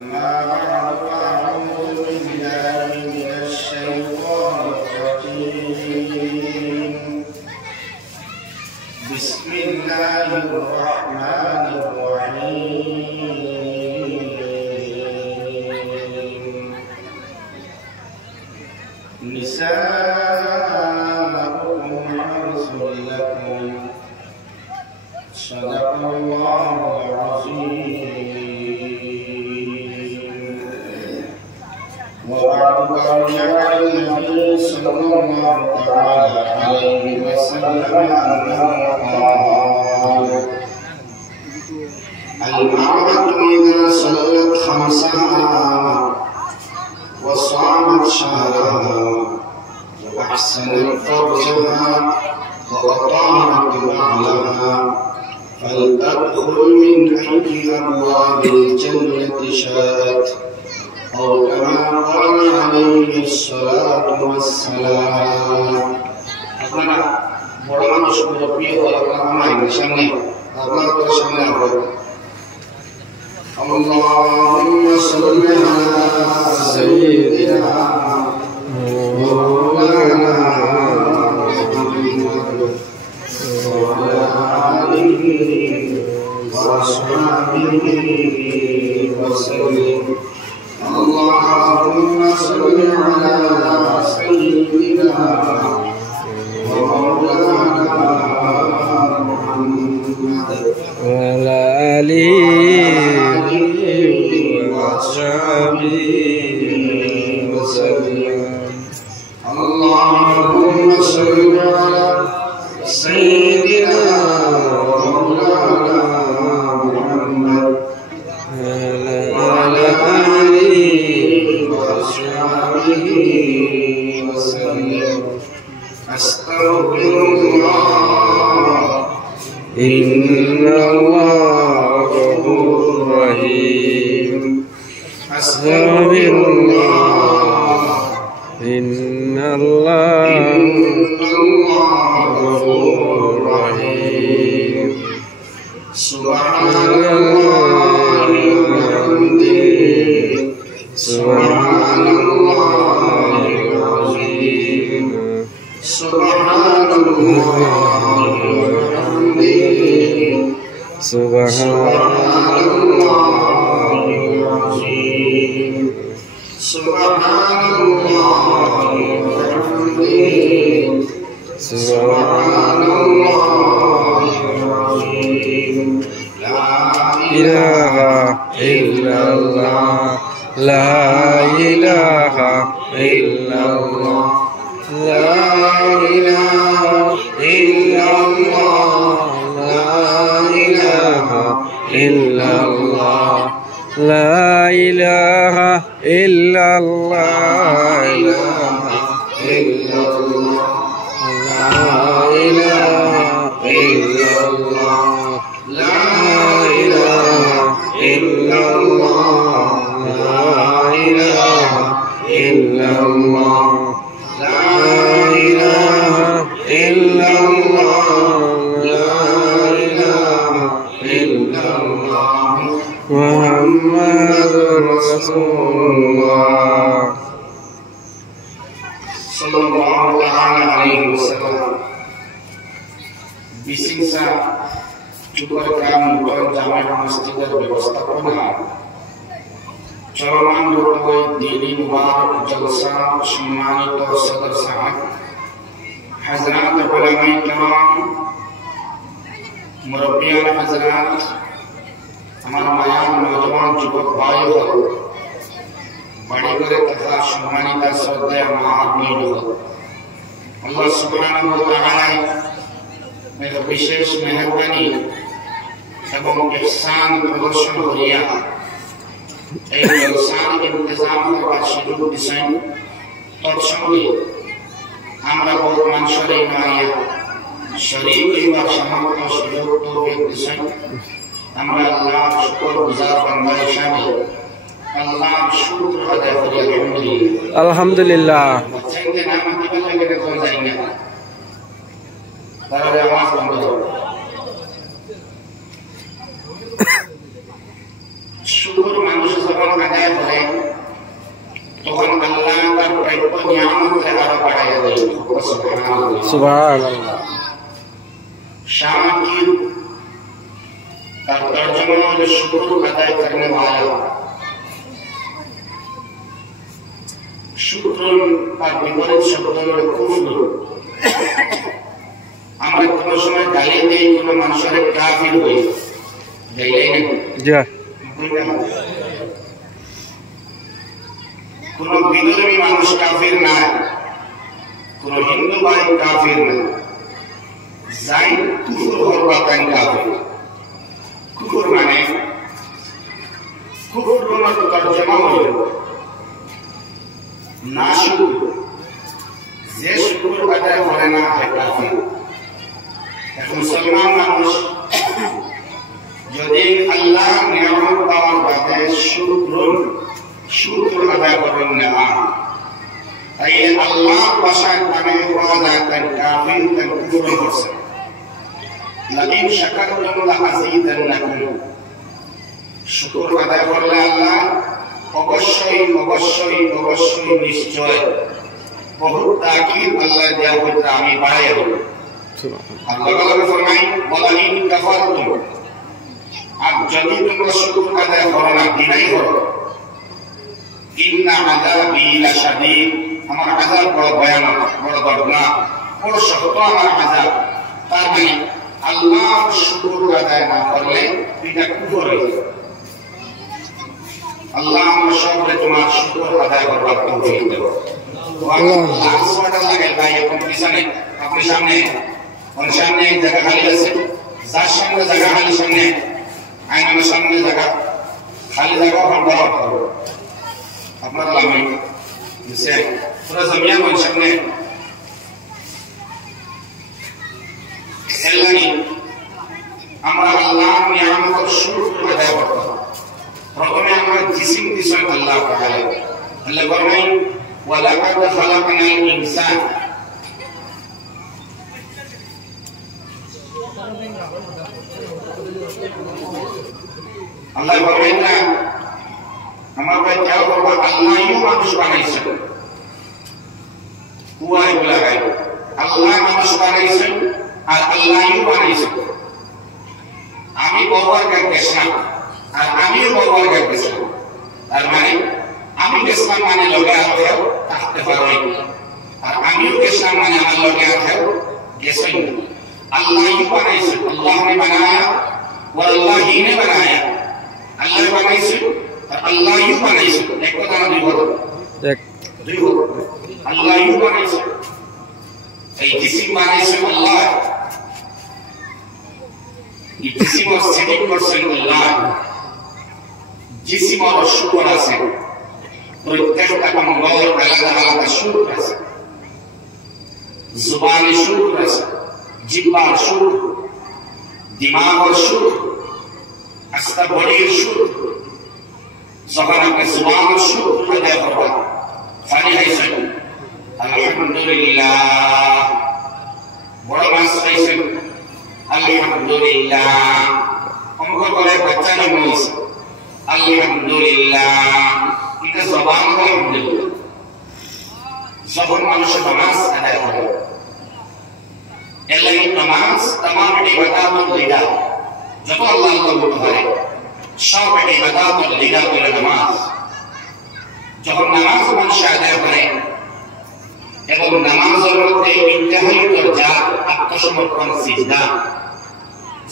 أما بعد فأعوذ بالله من الشيطان الرجيم. بسم الله الرحمن الرحيم. نساؤكم حرث لكم صدق الله العظيم. وبعد قال النبي صلى الله تعالى عليه وسلم أنه قال: المرأة إذا صلت خمسها وصامت شهرها وأحسنت فرجها وأطاعت بعلها فلتدخل من أي أبواب الجنة شاءت، أو كما قال عليه الصلاة والسلام. আপনারা বড় মানুষ মুরব্বী ও আমার সামনে আপনাদের সামনে اللهم صل على سيدنا مولانا محمد وعلى آله وصحبه وسلم. اللهم صل على سيدنا ومولانا محمد وعلى آله وصحبه وسلم. اللهم صل على سيدنا ومولانا محمد وعلى آله وصحبه وسلم. أستغفر الله إن الله غفور رحيم. أستغفر الله إن الله غفور رحيم. سبحان الله وبحمده سبحان الله العظيم. سبحان الله وبحمده سبحان الله العظيم. سبحان الله وبحمده سبحان الله العظيم. لا إله إلا الله لا إله إلا الله لا إله إلا الله لا إله إلا الله لا إله إلا الله لا إله إلا الله لا إله إلا الله لا إله إلا الله لا إله إلا الله لا إله إلا الله محمد رسول الله صلى الله عليه وسلم. বিশিংসা চুকরগ্রাম নূতন জামে মসজিদের ব্যবস্থাপনা চলমান দুটোই দিনী মুবারক জলসা সম্মানিত সদর সাহেব হযরত উলামায়ে কেরাম মুরব্বিয়ান হযরত আমার মায়ান নওজওয়ান যুবক ভাই बड़ी करे तथा सम्मानित श्रद्धेय महात्मीय अल्लाह सुब्हानाहु व तआला में विशेष मेहरबानी एवं ihsan प्रदर्शन करिया এই জলসার इंतजाम করবার সুযোগ দিয়েছেন। তৎসঙ্গে আমরা বহুত মানুষের এই নয় শরীক হইবার সমগ্র সুযোগ তৌফিক দিয়েছেন। আমরা আল্লাহর শুকরগুজার বান্দা হিসাবে আল্লাহর শুকর আদায় করি আলহামদুলিল্লাহ। আলহামদুলিল্লাহ। বাচ্চাদের নাম কি বলে গেলে কোন যায় না, তাহলে আওয়াজ বন্ধ করো। শুকর মানুষ যখন দেখো নিয়ামত আরো বাড়াইয়া দেয় সুবহানাল্লাহ সুবহানাল্লাহ শাকির তার তর্জমা হলো শুকর আদায় করনে वाला শুকর আর বিপরীত শব্দ হলো কুফর আমরা কোন সময় গালি দেই কোন মানুষের কাফির হই দেই না জি কোন বিধর্মী মানুষ কাফির না কোন হিন্দু ভাই কাফির না যাই কুফর করবা তাই কাফির কুফর মানে কুফর মানে তর্জমা হইল না শুকর যে শুকর আদায় করে না হয় কাফির এখন মুসলমান মানুষ যদি আল্লাহ নিয়ামত পাওয়ার বাদে শুকর আদায় করেন না তাই আল্লাহ ভাষায় নামে পাওয়া যায় তাই কাফির তাই কুফর করছে লাইন শাকারতুম লাযীদান্নাকুম শুকর আদায় করলে আল্লাহ অবশ্যই অবশ্যই অবশ্যই নিশ্চয় বহুত তাকিদ আল্লাহ দেয়া হইতে আমি বাড়াইয়া দেব আল্লাহ তাআলা ফরমায় ওয়ালাইন কাফারতুম আর যদি তোমরা শুকর আদায় করো না দিনাই করো ইন্না আযাবি লাশাদীদ আমার আযাব বড় ভয়ানক বড় দর্দনাক বড় শক্ত আমার আযাব তার মানে আল্লাহ শুকর আদায় না করলে এটা কুফর হয়ে যাবে আল্লাহ আমরা সবাই তোমার শুকর আদায় করবার তৌফিক দেব আল্লাহ সুবহানাহু ওয়া তাআলা ভাই এখন পিছনে আপনার সামনে জায়গা খালি আছে যার সামনে জায়গা খালি সামনে আয়নার সামনে জায়গা খালি জায়গা ভরা আপনার লামে সে পুরো জমিয়া মন সামনে এলানি আমরা আল্লাহ নিয়ামতের শুকর আদায় করতে প্রথমে আমরা জিসিম দিছেন আল্লাহ তাআলা আল্লাহ ফরমায় ওয়ালাকাদ খালাকনাল ইনসান আল্লাহ ফরমায় না আমার ভাই কেউ বলবা আল্লাহই মানুষ বানাইছেন হুয়াই বলা গায় আল্লাহ মানুষ বানাইছেন আর আল্লাহই বানাইছেন আমি ব্যবহার করতেছি আর আমিও ব্যবহার করতেছি তার মানে আমি গেছিলাম মানে লগে আর কেউ থাকতে পারবে আর আমিও গেছিলাম মানে আমার লগে আর কেউ গেছেন আল্লাহই বানাইছেন আল্লাহ ने बनाया और अल्लाह ही ने बनाया अल्लाह বানাইছেন আর আল্লাহই বানাইছেন এক কথা না দুই কথা দুই কথা আল্লাহই বানাইছেন এই জিসিম বানাইছেন আল্লাহ এই জিসিম সেটিং করছেন আল্লাহ जिसिम और शुक्र আছে প্রত্যেকটা অঙ্গের আলাদা আলাদা শুক্র আছে জুবানের শুক্র আছে জিহ্বার শুক্র দিমাগের শুক্র আস্তা বডির শুক্র যখন আপনি জুবানের শুক্র আদায় করবেন ফানি হাইছেন আলহামদুলিল্লাহ বড় মাস হাইছেন আলহামদুলিল্লাহ অঙ্গ করে বাচ্চা জন্ম হয়েছে আলহামদুলিল্লাহ এটা জবান আলহামদুলিল্লাহ যখন মানুষ নামাজ আদায় করে এলাই নামাজ तमाम ইবাদতুল লিগা যত আল্লাহ কবুল করে সব ইবাদতুল লিগা করে নামাজ যখন নামাজ মানুষ আদায় করে এবং নামাজের মধ্যে ইন্তেহাই দরজা আত্মসমর্পণ সিজদা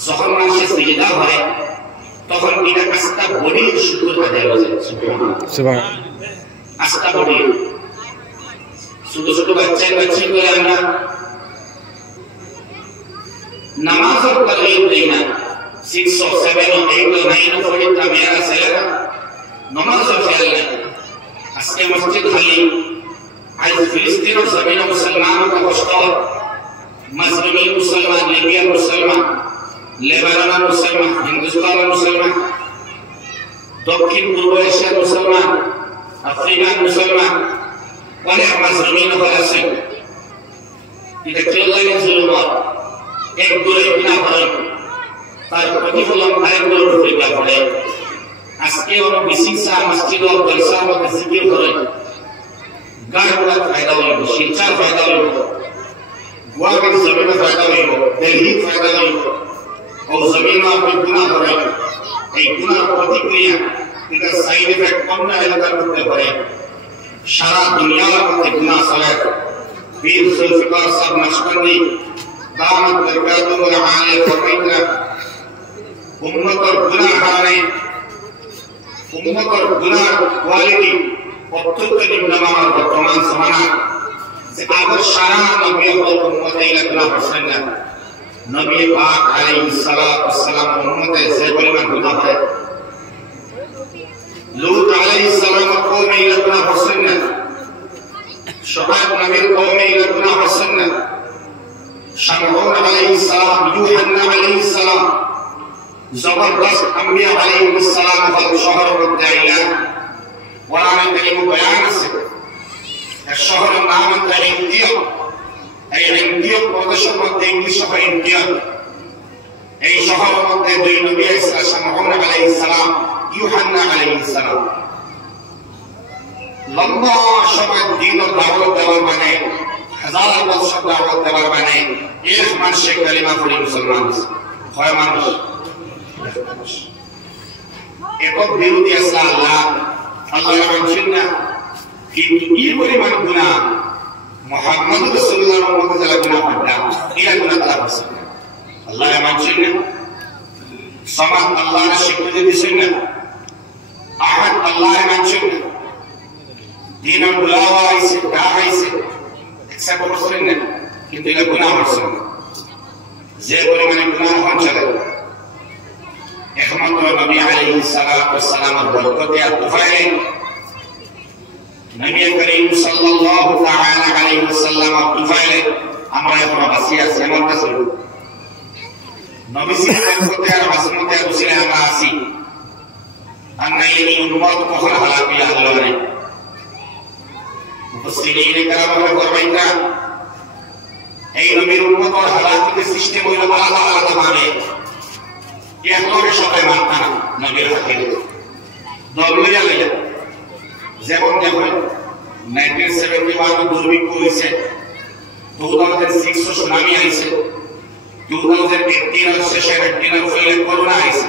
যখন মানুষ সিজদা করে তখন এটা আস্থা বডির শুকর আদায় হয়ে যায় সুবহানাল্লাহ আস্থা বডি ছোট ছোট বাচ্চা করে আমরা নামাজের তালিম দেই না 6 or 7 or 8 or 9 পড়িতা মেরা ছেলেরা নামাজের খেয়াল নাই আজকে মসজিদ খালি আজ ফিলিস্তিনের জমিনে মুসলমানরা কষ্ট মাজলুমি মুসলমান লিবিয়ার মুসলমান লেবাননের মুসলমান হিন্দুস্তানের মুসলমান দক্ষিণ পূর্ব এশিয়ার মুসলমান আফ্রিকার মুসলমান অনেক মাজলুমিন আছে এটা কেউ লাগে জুলুম এক দূরে বিনা করেন তার প্রতিফলন আরেকগুলোর উপরে পড়ে আজকে ওরা বিশিষা মসজিদ ও জলসা মধ্যে জিকির করেন गारवा फायदा होइबो शिक्षार फायदा होइबो गुआकर जमीन फायदा होइबो दिल्ली फायदा होइबो और जमीन में आपने गुनाह कराई एक गुनाह प्रतिक्रिया এটা সাইড এফেক্ট কম না এলাকার মধ্যে পড়ে সারা দুনিয়ার মধ্যে গুনাহ চলে পীর সুলফিকার সাহেব নকশবন্দি দামাত বরকাতুল আলী ফরমাইতা উম্মতের গুনাহ হারে উম্মতের গুনাহ কোয়ালিটি অত্যন্ত নিম্নমানের বর্তমান সমানা যে আগর সারা নবী ও উম্মতে ইলা গুনাহ করছেন না নবী পাক আলাইহিস সালাতু ওয়াস সালাম উম্মতে যে পরিমাণ গুনাহ হয় लूत अलैहिस्सलाम कौम इला गुनाह करছেন না শুআয়ব নবীর কওমে ইলা গুনাহ করছেন না শামউন আলাইহিসসালাম ইউহান্না আলাইহিসসালাম জবরদস্ত আম্বিয়া আলাইহিসসালাম হল শহর মধ্যে আইলা কোরআনে কারীম বয়ান আছে এই শহরের নাম হচ্ছে ইন্দিয়া এই ইন্দিয়া প্রদেশের মধ্যে ইংলিশ শহর ইন্দিয়া এই শহরের মধ্যে দুই নবী আলাইহিস শামউন আলাইহিসসালাম ইউহান্না আলাইহিস সালাম লম্বা সময় দ্বীন ও দাওয়াত দেওয়ার মানে হাজার বছর দাওয়াত দেওয়ার মানে এক মাসে কালিমা পড়ে মুসলমান হয় মানুষ একক বিরোধী আছে আল্লাহ মানছেন না কিন্তু কি পরিমাণ গুনাহ মুহাম্মদ রাসূলুল্লাহর মধ্যে যারা গুনাহ করলেন এরা গুনাহ তারা করছেন আল্লাহ মানছেন না সমান আল্লাহর স্বীকৃতি দিচ্ছেন না আহাদ আল্লাহর মানছেন না দিন বুলাওয়া আইছে দাঁড়াইছে একসাথে করছেন না কিন্তু এটা গুনাহ করছেন যে পরিমাণে গুনাহ হচ্ছে একমাত্র নবী আলাইহিস সালাতু ওয়াস সালামের বরকতে আর তোফায়ে নবী করিম সাল্লাল্লাহু তাআলা আলাইহি ওয়াসাল্লাম তোফায়ে আমরা এখন বাসি আছি আমার কাছে নবীজির বরকতে আর হাসমতে আর উসিলে আমরা আছি अन्नाइनी उम्मत कखन हालाकी আল্লাহ রে মুফাসসিরিন কেরামের ফরমাইতা এই নবীর উম্মতের হালাকিতে সিস্টেম হইল আলাদা আলাদা মানে একবারে সবাই মানতা না নবীর হাতে দরমিয়া লাগে যেমন দেখুন 1971 দুর্ভিক্ষ হয়েছে 2006 সুনামি আইছে 2018 শেষে 18 ফলে করোনা আইছে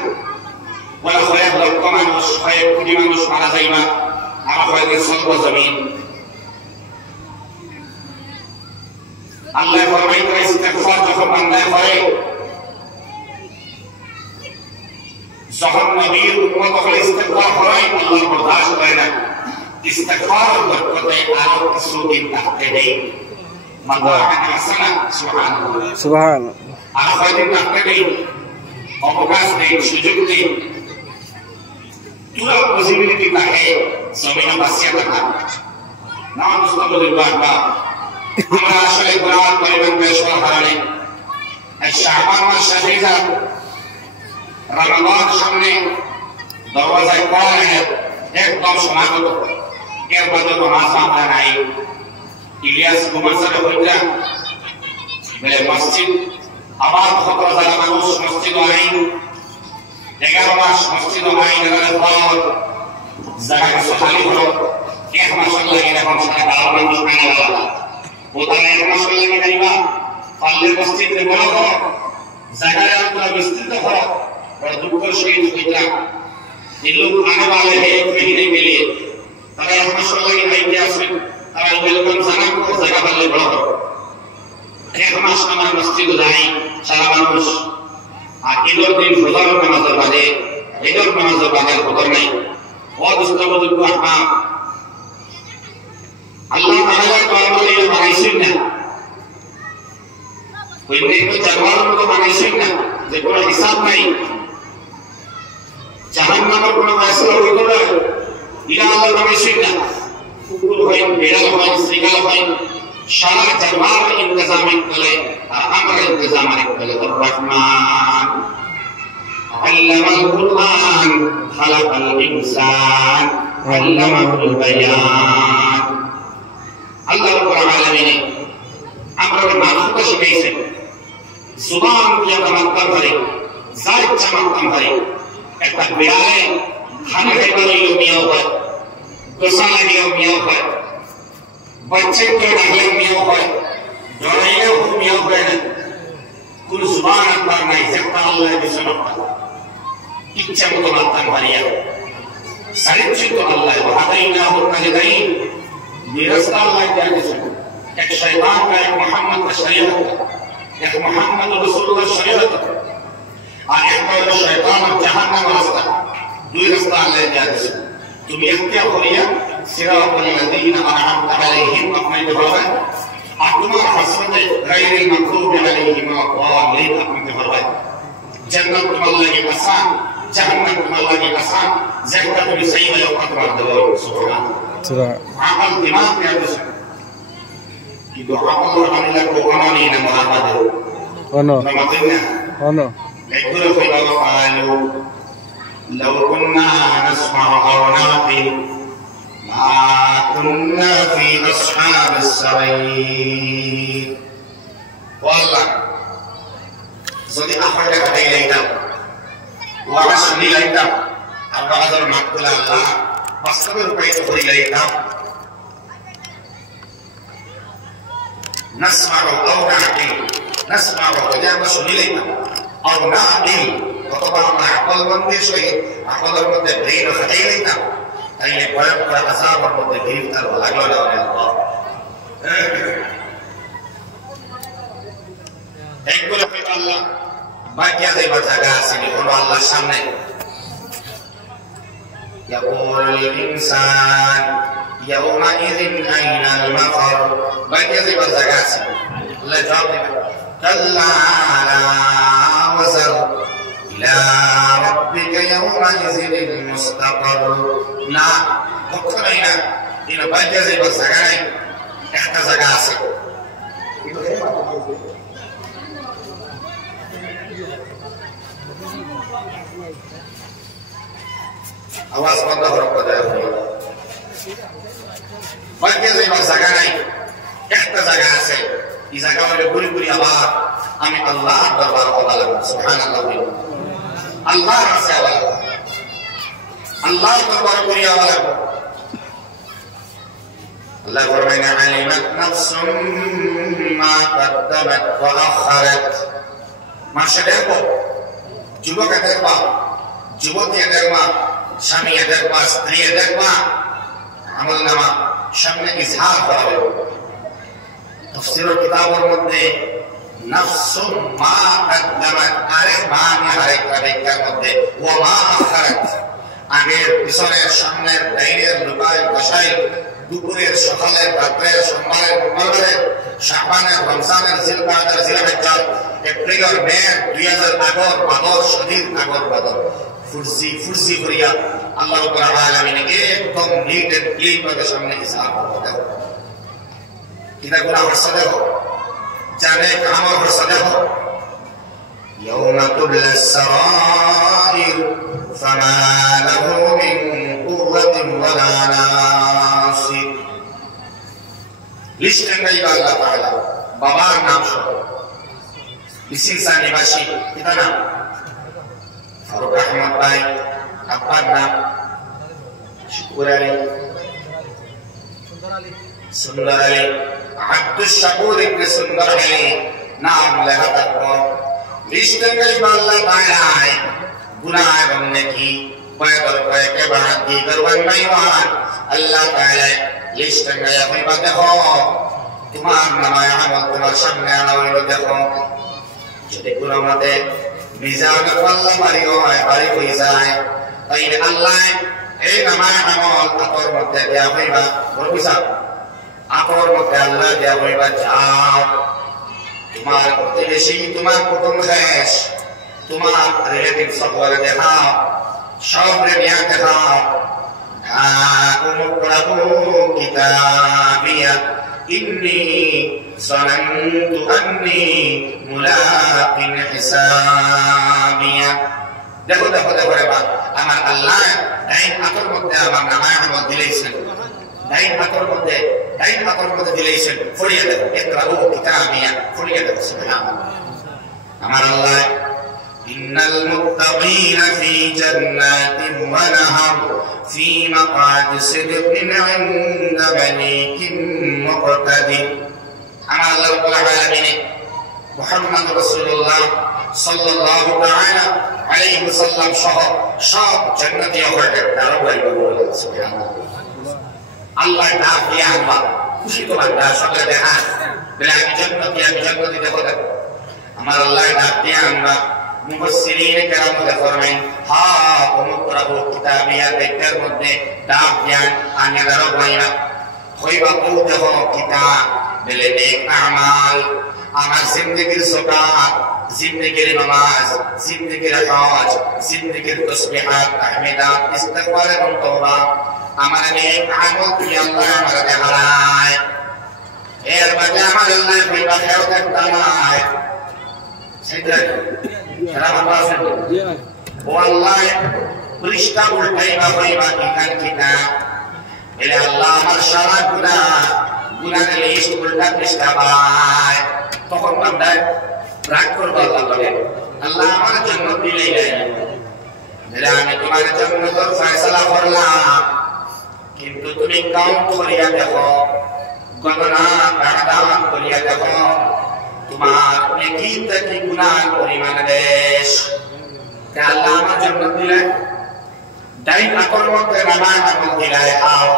বলা হয় লক্ষ মানুষ হয় কোটি মানুষ মারা যাইবা আর হয়তো সর্ব জমিন আল্লাহ ফরমাইতে ইস্তিগফার যখন বান্দা করে যখন নবীর উম্মত হলে ইস্তিগফার হয় আল্লাহ বরদাশত করে না ইস্তিগফার বরকতে আরো কিছু দিন থাকতে দেয় মাদাহানা হাসানা সুবহানাল্লাহ সুবহানাল্লাহ আর হয়তো থাকতে দেয় অবকাশ দেয় সুযোগ দেয় पूरा पॉसिबिलिटी का है जमीन बासिया का नाम उसका बुजुर्ग का हमारा असले कुरान परिवन पेशवा हराने शाबान मास शरीजा रमजान सामने दरवाजा कौन है एकदम समागत के बाद नमाज पढ़ना है इलियास कुमार साहब बोलता मेरे मस्जिद आबाद खतरा जरा मानुष मस्जिद आए 11 মাস মসজিদ আইনের পর জায়গা সহালি হলো এক মাস লাগে এখন সারা গাঁও মানুষ মারা গেল ওখানে এক মাস লাগে যাইবা পাল্লে মসজিদে বড় করো জায়গায় আমরা বিস্তৃত করো और दुख शहीद हुआ ये लोग आने वाले हैं एक महीने के लिए তারা এক মাস লাগে আইতে আসবেন তারা ওয়েলকাম জানান को জায়গা পাল্লে বড় করো এক মাস আমার মসজিদে যাই সারা মানুষ আর ঈদের দিন ফজর নামাজের বাদে ঈদের নামাজের বাদে খবর নাই ও দোস্তবুজুর্গ আহমাদ আল্লাহ তাআলা কওমে বানাইছেন না ওই নেক জানোয়ার মতো বানাইছেন না যে কোনো হিসাব নাই জাহান্নামের কোনো ফয়সালা হইতো না ইলা আল্লাহ বানাইছেন না কুকুর হয় বিড়াল হয় শ্রীগাল হয় সারা জানোয়ার ইন্তজাম করে আর আমরা ইন্তজাম করে রহমান علم القرآن خلق الإنسان علمه البيان الله رب العالمين আমরা মানুষকে শিখাইছেন জুবান দিয়ে মানতাম পারে যার ইচ্ছা মানতাম পারে একটা বিড়ালে খানা খাইবার নিয়ম হয় গোসলা নিয়ম হয় बच्चे के नहले मियाँ होए जोड़े हो मियाँ होए न कुल जुबान अकबर नहीं सकता अल्लाह की सुनता इच्छा मुझे बातन भरिया सरिच्छ तो अल्लाह वहादाई ना हो नजदाई निरस्ता अल्लाह जाने सुन एक शैतान का एक मोहम्मद का शरीयत एक मोहम्मद रसूलुल्लाह शरीयत और एक तो शैतान और जहन्नम रास्ता दो रास्ता अल्लाह जाने सुन तुम ये क्या हो रहा सिरातल लज़ीना अनअमता अलैहिम अपने जवाब अकुमा हसरत गैरिल मग़दूबि अलैहिम वद्दाल्लीन अपने जवाब जन्नत तुम अल्लाह की कसम जहन्नम तुम अल्लाह की कसम ज़हरा तुम सही में अकबर दो सुभान अल्लाह अमल दिमाग में आते कि दो अमल और अमल को अमानी न मुहम्मद ono लेकिन फिर qalu law kunna nasma'u aw naqil ma kunna fi ashabis sa'ir wallah jadi apa yang kita inginkan waras nilaikan apa adar makul Allah वास्तविक रूप में तो लेना नस्मारो वजह में सुनी लेना और ना दिल तो बाप अकल बंदे सोए अकल बंदे ब्रेन खटाई लेना ताइले बड़ा बड़ा अज़ाब और बंदे गिरफ्तार वाला गला वाला एक बोले फिर अल्लाह बाकी ऐसे बचागा सिनी बोलो अल्लाह सामने يقول الإنسان يومئذ أين المفر بجز بزغاس لا جواب كلا لا وزر إلى ربك يومئذ المستقر لا بكرنا إلى بجز بزغاس تحت زغاس आवाज बंद हो रखा है बल्कि ये जगह नहीं एक जगह से इस जगह में पूरी पूरी आवाज हमें अल्लाह दरबार वाला सुभान अल्लाह से वाला अल्लाह दरबार पूरी आवाज अल्लाह फरमाया अलिमत नफ्सुम मा कद्दमत व अखरत माशा को जुबक देखबा जुबती देखबा স্বামী দেখবা স্ত্রী দেখবা আমলনামা সামনে ইজহার করা হবে তাফসীরের কিতাবের মধ্যে নাফসুম মা কদ্দামাত আরেক মানে আরেক ব্যাখ্যার মধ্যে ওয়া মা আখারাত আগের পিছনের সামনের বাইরের লুকায় বসাই দুপুরের সকালের রাতের সোমবারের মঙ্গলবারের শাবানের রমজানের জিলকাদের জিলহজ্জার এপ্রিলের মে 2000 আগর বাদর শহীদ আগর বাদর फुर्सी करिया अल्लाह रब्बुल आलमीन एकदम नीट एंड क्लीन करके सामने हिसाब करते हो कितना गुनाह हो सकते हो जाने काम हो सकते हो यौम तुबला सराइर फमा लहु मिन कुव्वतिन वला नासिर लिस्ट में अल्लाह ताला बाबार नाम शो बिसिंसा निवासी कितना नाम फारूक अहमद भाई अब्बार नाम शुक्र अली सुंदर अली अब्दुल शकूर इब्न सुंदर अली नाम लगा तक लिस्ट में अल्लाह ताला है गुनाह बनने की पैदल पे के बाद दीगर बनने वाला अल्लाह ताला लिस्ट में कोई बात हो तुम्हारा नमाया अमल तुम्हारे सामने आना वो देखो jadi kurang mate मिजान अल्लाह बारियो है बारी कोई जाए ताइले अल्लाह nama amal ator mate dia hoiba bor bisa ator mate Allah dia hoiba jao তোমার প্রতিবেশী তোমার কুটুম খাস তোমার রিলেটিভ সকলে দেখাও সব রেডিয়া দেখাও উমুকরাবু কিতাবিয়া ইন্নী ظننت أني ملاق حسابيا দেখো দেখো দেখো এবার আমার আল্লাহ ডাইন হাতের মধ্যে আমার নামাজ দিলেছেন ডাইন হাতের মধ্যে দিলেছেন পড়িয়ে দেখো ইকরাউ কিতাবিয়া পড়িয়ে দেখো সুবহানাল্লাহ আমার আল্লাহ ইন্নাল মুত্তাকিনা ফি জান্নাতিন ওয়া নাহার ফি মাকাদি সিদকিন ইনদা মালিকিন মুকতাদির। আমার আল্লাহ রাব্বুল আলামিন মুহাম্মদ রাসূলুল্লাহ সাল্লাল্লাহু তাআলা আলাইহি ওয়াসাল্লাম সহ সব জান্নাতি হয়ে তারা বলবে সুবহানাল্লাহ। আল্লাহ ডাক দিয়ে আনবা খুশি তো বান্দা সবাই দেখা বলে আমি জান্নাতি দেখো। আমার আল্লাহ ডাক দিয়ে আনবা মুফাসসিরিন কেরাম ফরমায়েন হা উমরাহু কিতাবিয়াতের মধ্যে ডাক দিয়ে আনে দারো বাইনা হইবা কুলহ কিতাব বলে নেক আমাল আমার জিন্দেগির সকাত জিন্দেগির নামাজ জিন্দেগির হজ জিন্দেগির তাসবিহাত তাহমিদাত ইস্তিগফার এবং তওবা আমার নেক আমল কি আল্লাহ আমার দেখায় এর বাদে আমার আল্লাহ কইবা খেয়াল করতে নাই সেটা সারা বাবা ও আল্লাহ পৃষ্ঠা উল্টাইবা হইবা কিতাব কিতাব এলে আল্লাহ আমার সারা গুনাহের লিস্ট উল্টা পৃষ্ঠা পায় তখন বান্দা রাগ করবে আল্লাহ বলে আল্লাহ আমার জন্য দিলেই না আমি তোমার জন্য তো ফয়সালা করলাম কিন্তু তুমি কাউন্ট করিয়া দেখো গণনা কারদান করিয়া দেখো তোমার নেকি থেকে গুনাহ পরিমাণ বেশ আল্লাহ আমার জন্য দিলে ডাইন আকর মধ্যে নামাজ আমল দিলাই আও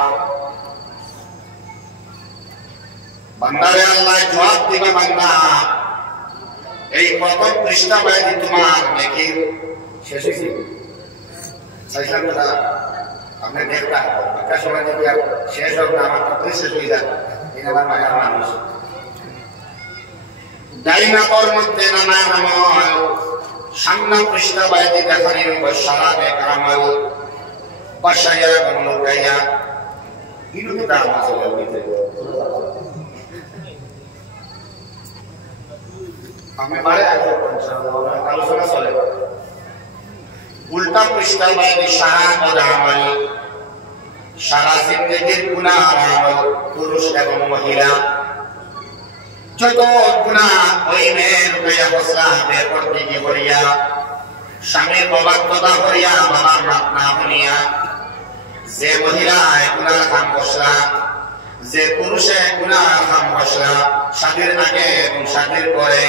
বান্দারে আল্লাহ জবাব দিবে বান্দা এই প্রথম পৃষ্ঠা বাইরে তোমার নেকি শেষ হয়েছে সাইসান কথা আপনি দেখতা একটা সময় যদি আর শেষ হোক না আমার তো শেষ হয়ে যায় এই আমার মায়ের মানুষ ডাইন আকর মধ্যে নামাজ আমল সামনে পৃষ্ঠা বাইরে দেখানি সারা নেক আমল পাশায়া বমলকায়া ইনু কি দাম আছে বলতে আমি বারে আগে ইনশাআল্লাহ আলোচনা চলে উল্টা পৃষ্ঠা বাইরে সারা আমল সারা জিন্দেগির গুনাহ আমল পুরুষ এবং মহিলা যত গুনাহ ওই মেয়ের হইয়া বসলা বের করতে গিয়ে করিয়া স্বামীর অবাধ্যতা করিয়া বাবার মাত না শুনিয়া যে মহিলায় গুনাহ কাম বসলা যে পুরুষে গুনাহ কাম বসলা স্বামীর আগে এবং স্বামীর পরে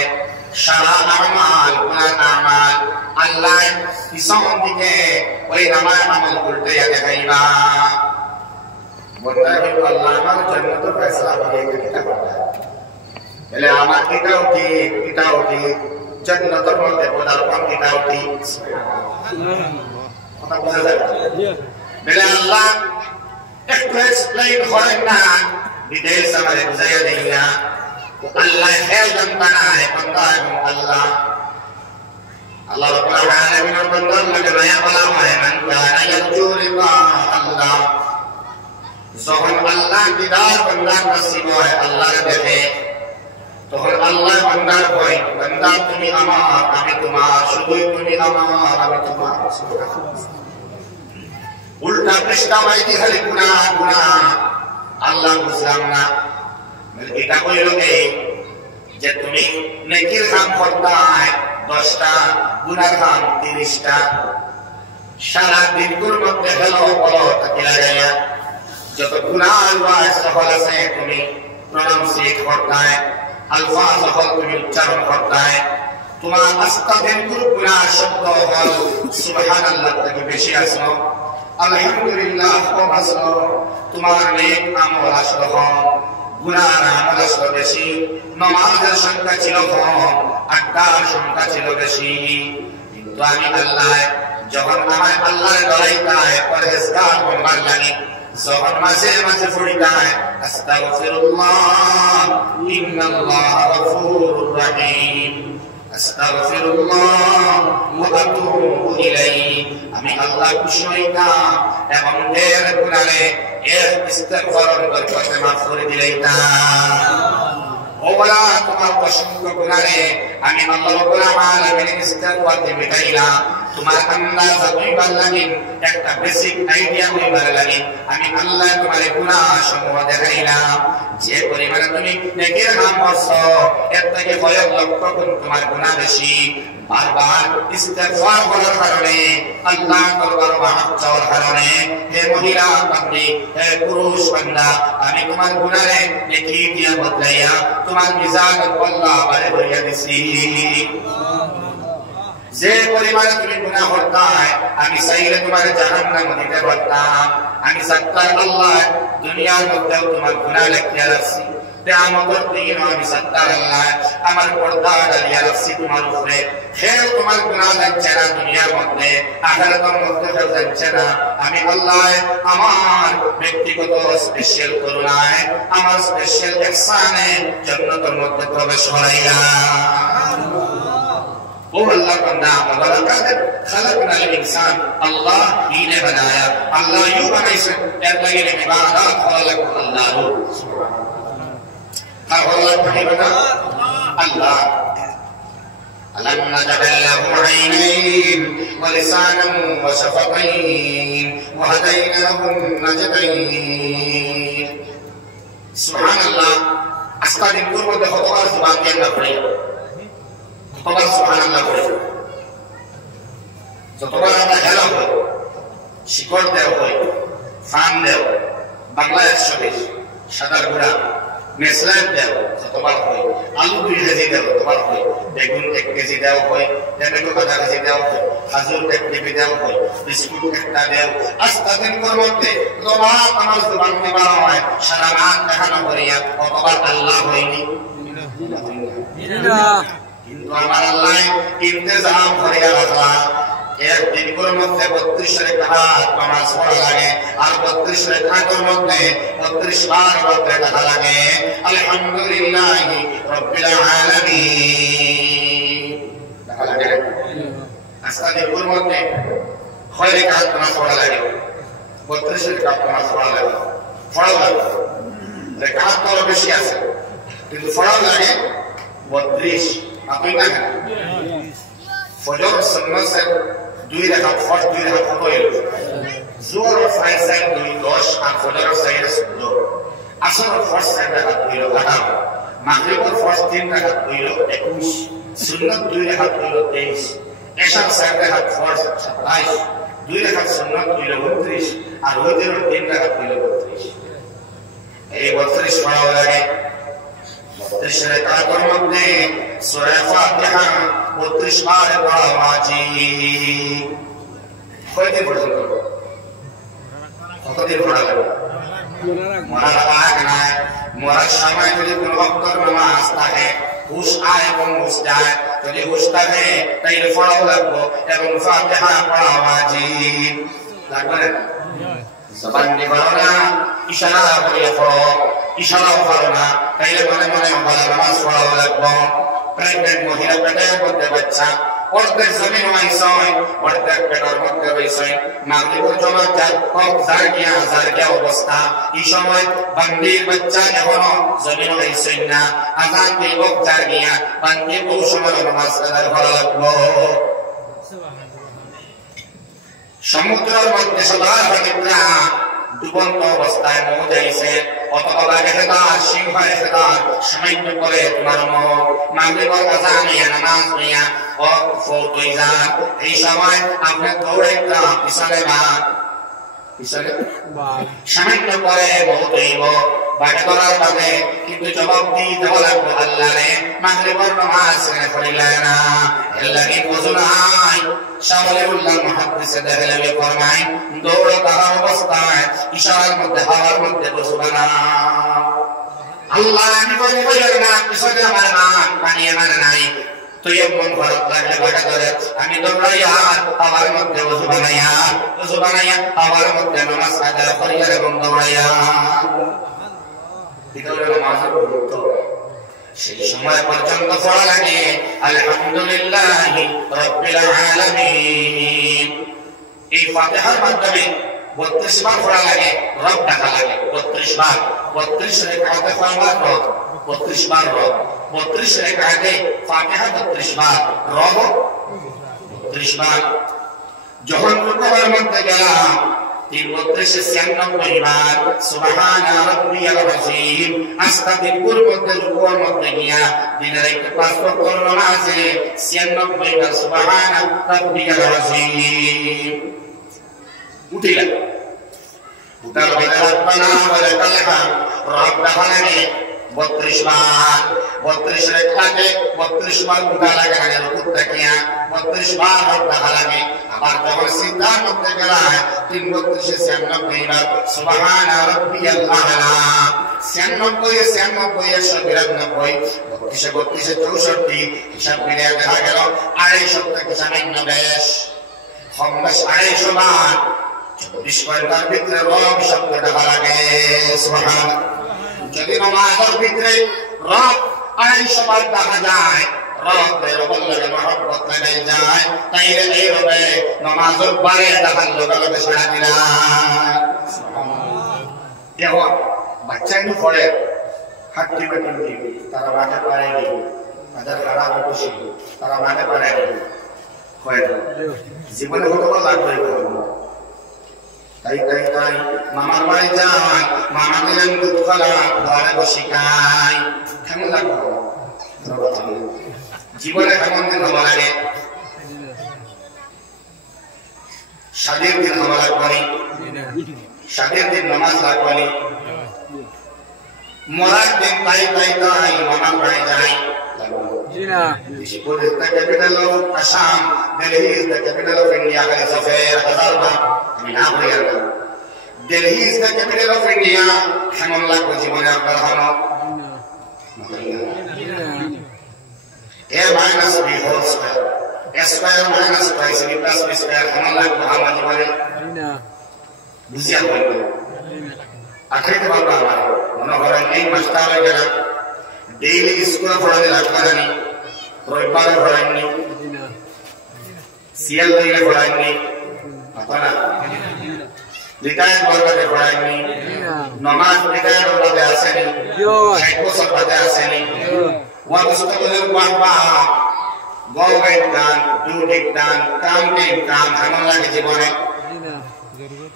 সারা আমাল গুনাহ আমাল আল্লাহ পিছন দিকে ওই নামাজ আমল উল্টে দেখাইবা বলতে আল্লাহ আমার জান্নাত ফয়সালা করে কিতাব এলে আমার কিতাব ঠিক জান্নাতের মধ্যে পদার্পণ কিতাব ঠিক কথা বোঝা যায় বলে আল্লাহ একটু এক্সপ্লেইন করেন না ডিটেইলস আমারে বুঝাইয়া দেন না আল্লাহ খেয়াল জানতা না বান্দা এবং আল্লাহ আল্লাহ রাব্বুল আলামিনের বান্দার মধ্যে মায়া বলা হয় মান কানা ইয়ারজু লিকা আল্লাহ যখন আল্লাহ দিদার বান্দার নসিব হয় আল্লাহ দেখে তখন আল্লাহ বান্দার কয় বান্দা তুমি আমার আমি তোমার শুধুই তুমি আমার আমি তোমার উল্টা পৃষ্ঠা বাইরে খালি গুনাহ আল্লাহ বুঝলাম না এটা কইল যে তুমি নেকির কাম করতে 10টা গুনার কাম 30টা সারা দিনগুলোর মধ্যে হলো বলো তাকে লাগাইয়া যত গুনাহ সফল আছে তুমি প্রনাউন্সিয়েট করতে আলফাজ হল তুমি উচ্চারণ করতে তোমার আস্তাগফিরুল্লাহ গুনাহ শব্দ হল সুবহানাল্লাহ থেকে বেশি আসলো আলহামদুলিল্লাহ কম আসলো তোমার নেক আমল আসলো কম গুনার আমল আসলো বেশি নামাজের সংখ্যা ছিল কম আড্ডার সংখ্যা ছিল বেশি কিন্তু আমি আল্লাহ যখন আমার আল্লাহর ডরাইতায় পরহেজগার হবার লাগে যখন মাঝে মাঝে পড়িতায় আস্তাগফিরুল্লাহ ইন্নাল্লাহ গফুরুর রহিম আস্তাগফিরুল্লাহ ওয়া আতুবু ইলাইহি আমি আল্লাহ খুশি হইতাম এবং এর গুনাহে এর ইস্তিগফারের বরকতে মাফ করে দিলাইতাম ও বলা তোমার অসংখ্য গুনাহে আমি আল্লাহ রাব্বুল আলামিন ইস্তিগফার দিলাম তোমার আন্দাজ হইবার লাগি একটা বেসিক আইডিয়া হইবার লাগি আমি আল্লাহ তোমার গুনাহ সমূহ দেখাইলাম যে পরিমাণে তুমি নেকির কাম করছো এর থেকে কয়েক লক্ষ গুণ তোমার গুনাহ বেশি বারবার ইস্তেগফার করার কারণে আল্লাহ দরবারে মাফ চাওয়ার কারণে হে মহিলা বান্দি হে পুরুষ বান্দা আমি তোমার গুনাহে নেকি দিয়া বদলাইয়া তোমার মিজান আল্লাহ বারে ভরিয়া দিছি যে পরিমাণে তুমি গুনাহ করতা আমি চাইলে তোমার জাহান্নাম দিতে পারতাম আমি সত্তার আল্লাহ দুনিয়ার মধ্যে তোমার গুনাহ লিখিয়া রাখছি কিয়ামতের দিন আমি সত্তার আল্লাহ আমার পর্দা ডালিয়া রাখছি তোমার উপরে হে তোমার গুনাহ যাচ্ছে না দুনিয়ার মধ্যে আখিরাতের মধ্যে যাচ্ছে না আমি আল্লাহ আমার ব্যক্তিগত স্পেশাল করুণায় আমার স্পেশাল ইহসানে জান্নাতের মধ্যে প্রবেশ করাইয়া ओ अल्लाह बंदा वलकद खलकना इंसान अल्लाह ही ने बनाया अल्लाह यूं बनाई से अल्लाह ने इबादत खलक अल्लाह हर अल्लाह ने बना अल्लाह अलम नजअल लहु ऐनैन व लिसानन व शफतैन व हदैनाहु नजदैन सुभान अल्लाह আস্তাগফিরুর মধ্যে কতবার সুবহান আল্লাহ পড়ে কতবার সুবহানাল্লাহ পড়ে যতবার আমরা হেলা হই শিকড় দেওয়া হয় ফান দেওয়া বাংলা 120 সাদার গুঁড়া মেসলাইট দেওয়া যতবার হয় আলু 2 কেজি দেওয়া যতবার হয় বেগুন 1 কেজি দেওয়া হয় টমেটো 1/2 কেজি দেওয়া হয় খাজুর 1 কেজি দেওয়া হয় বিস্কুট একটা দেওয়া আস্তাগফিরুর মধ্যে যতবার আমার জবান নিবার হয় সারা রাত দেখানো করিয়া কতবার আল্লাহ হয়নি কিন্তু আমার আল্লাহ ইন্তজাম করিয়া রাখলা একদিন কোন মধ্যে 32 রাকাত নামাজ পড়া লাগে আর 32 রাকাতের মধ্যে 32 বার রাতে দেখা লাগে আলহামদুলিল্লাহি রাব্বিল আলামিন দেখা লাগে আস্তাগফিরুর মধ্যে 6 রাকাত নামাজ পড়া লাগে 32 রাকাত নামাজ পড়া লাগে রাকাত তো বেশি আছে কিন্তু পড়া লাগে 32 আপনি না ফজর সুন্নাত সে 2 রাকাত ফরজ 2 রাকাত হইল জোহর ফরজ 2 10 আর ফজর সাইর 12 আসর ফরজ 7 রাকাত হইল 18 মাগরিব ফরজ 3 রাকাত হইল 21 সুন্নাত 2 রাকাত হইল 23 ইশা 7 রাকাত ফরজ 27 2 রাকাত সুন্নাত হইল 29 আর ওদের 3 রাকাত হইল 32 এই 32 পড়া লাগে 32 রাকাতের মধ্যে সূরা ফাতিহা 32 বার পড়া ওয়াজিব কয়দিন পর্যন্ত কতদিন পড়া লাগে মরার আগ না মরার সময় যদি কোনো ওয়াক্তের নামাজ থাকে হুশ আয় এবং হুশ যায় যদি হুশ থাকে তাইলে পড়া লাগবে এবং ফাতিহা পড়া ওয়াজিব লাগবে না জবান দিয়ে পড়ো না ইশারা করে পড়ো ইশারাও করো না তাইলে মনে মনে নামাজ পড়া লাগবে প্রেগনেন্ট মহিলা পেটের মধ্যে বাচ্চা অর্ধেক জমিন হইছয় অর্ধেক পেটের মধ্যে হইছয় মাগরিবের জমা জারগিয়া অবস্থা এই সময় বান্দির বাচ্চা এখনো জমিন হইছয় না আজান দিব জারগিয়া বান্দি বহু সময় নামাজ আদায় করা লাগবে সমুদ্রের মধ্যে সদা সর্বদা ডুবন্ত অবস্থায় মৌজাইছে অথবা লাগে হেদার সিংহ হেদার সামান্য করে তোমার মাগরিবের আযান নিয়া নামাজ নিয়া ও ফৌতই যান এই সময় আপনি দৌড়াইতা পিছনে সামান্য করে মৌতইব বাড়ি করার বাদে কিন্তু জবাব দিয়ে দেওয়া লাগবে আল্লাহরে মাগরিবের নামাজ পড়িলে না এলাকি বুঝু নাই শামলিউল্লাহ মুহাদ্দিসে দেহলভি ফরমায় দৌড় করার অবস্থায় ইশারার মধ্যে হাওয়ার মধ্যে বসবে না আল্লাহ আমি বলি না পিছনে আমার নাম পানি আমার নাই তুই মন খারাপ লাগলে বাটা করে আমি দৌড়াইয়া হাওয়ার মধ্যে বসু বানাইয়া হাওয়ার মধ্যে নামাজ আদায় করিয়া এবং দৌড়াইয়া ভিতরে নামাজের গুরুত্ব সেই সময় পর্যন্ত পড়া লাগে আলহামদুলিল্লাহি রাব্বিল আলামিন এই ফাতিহার মাধ্যমে 32 বার পড়া লাগে রব ডাকা লাগে 32 বার 32 রাকাতে পড়া 32 বার রব 32 রাকাতে ফাতিহা 32 বার রব 32 বার যখন রুকুর মধ্যে গেলাম 96 বার সুবহানা রাব্বিয়াল আযীম আস্তাগফিরুর মধ্যে রুকুর মধ্যে গিয়া দিনের একটা 5 ওয়াক্ত নামাজে 96 বার সুবহানা রাব্বিয়াল আযীম উঠিলেন। উঠার পরে রব্বানা ওয়া লাকাল হামদ রব্ব হালানে 32 বার 32 রেখাতে 32 বার উঠা লাগে না রুকু থেকে 32 বার রব্ব হালানে আবার যখন সিজদার মধ্যে গেলায় 332 96 বার সুবহানা রাব্বিয়াল আ'লা 96 96 32 34 হিসাব মিলিয়ে দেখা গেল 250 থেকে সামান্য বেশ কম বেশ 250 বার 24 ঘন্টার ভিতরে রব শব্দটা লাগে সুবহানাল্লাহ। যদি নামাজের ভিতরে রব 250 বার দেখা যায় রবের বললে মহব্বত লেগে যায় তাইলে এই হবে নামাজের বারে দেখার লগে লগে সাড়া দিলাম সুবহানাল্লাহ। বাচ্চাই তো পড়ে হাঁটতে বেটে তারা মাঠে পারেনি তাদের খারাপ খুশি তারা মাঠে পারেনি জীবনে কত লাগবে তাই তাই তাই মামার বাড়ি যাই মামা দিলেন দুধ কলা ঘরে বসি খাই কেমন লাগবে জীবনে কেমন দিন হওয়া লাগে স্বাদের দিন হওয়া লাগবে স্বাদের দিন নামাজ লাগবে মরার দিন তাই তাই তাই মামার বাড়ি যাই Ishipur is the capital of Assam. Delhi is the capital of India. It's a fair Hazarba. Delhi is the capital of India. Hamullah Kujimon Abdalhano. A minus B whole square. A square minus twice B plus B square. Hamullah Muhammad. Busia Boy. Akhir Baba. Monohara name must have a daily school for the Lakadani, Roipara for any, CLA for any, Apana, retired worker for any, Namaz retired over the Asani, Shaikos of the Asani, one was to one bar, go right down, do it down, come in, come, Hamala Jibone,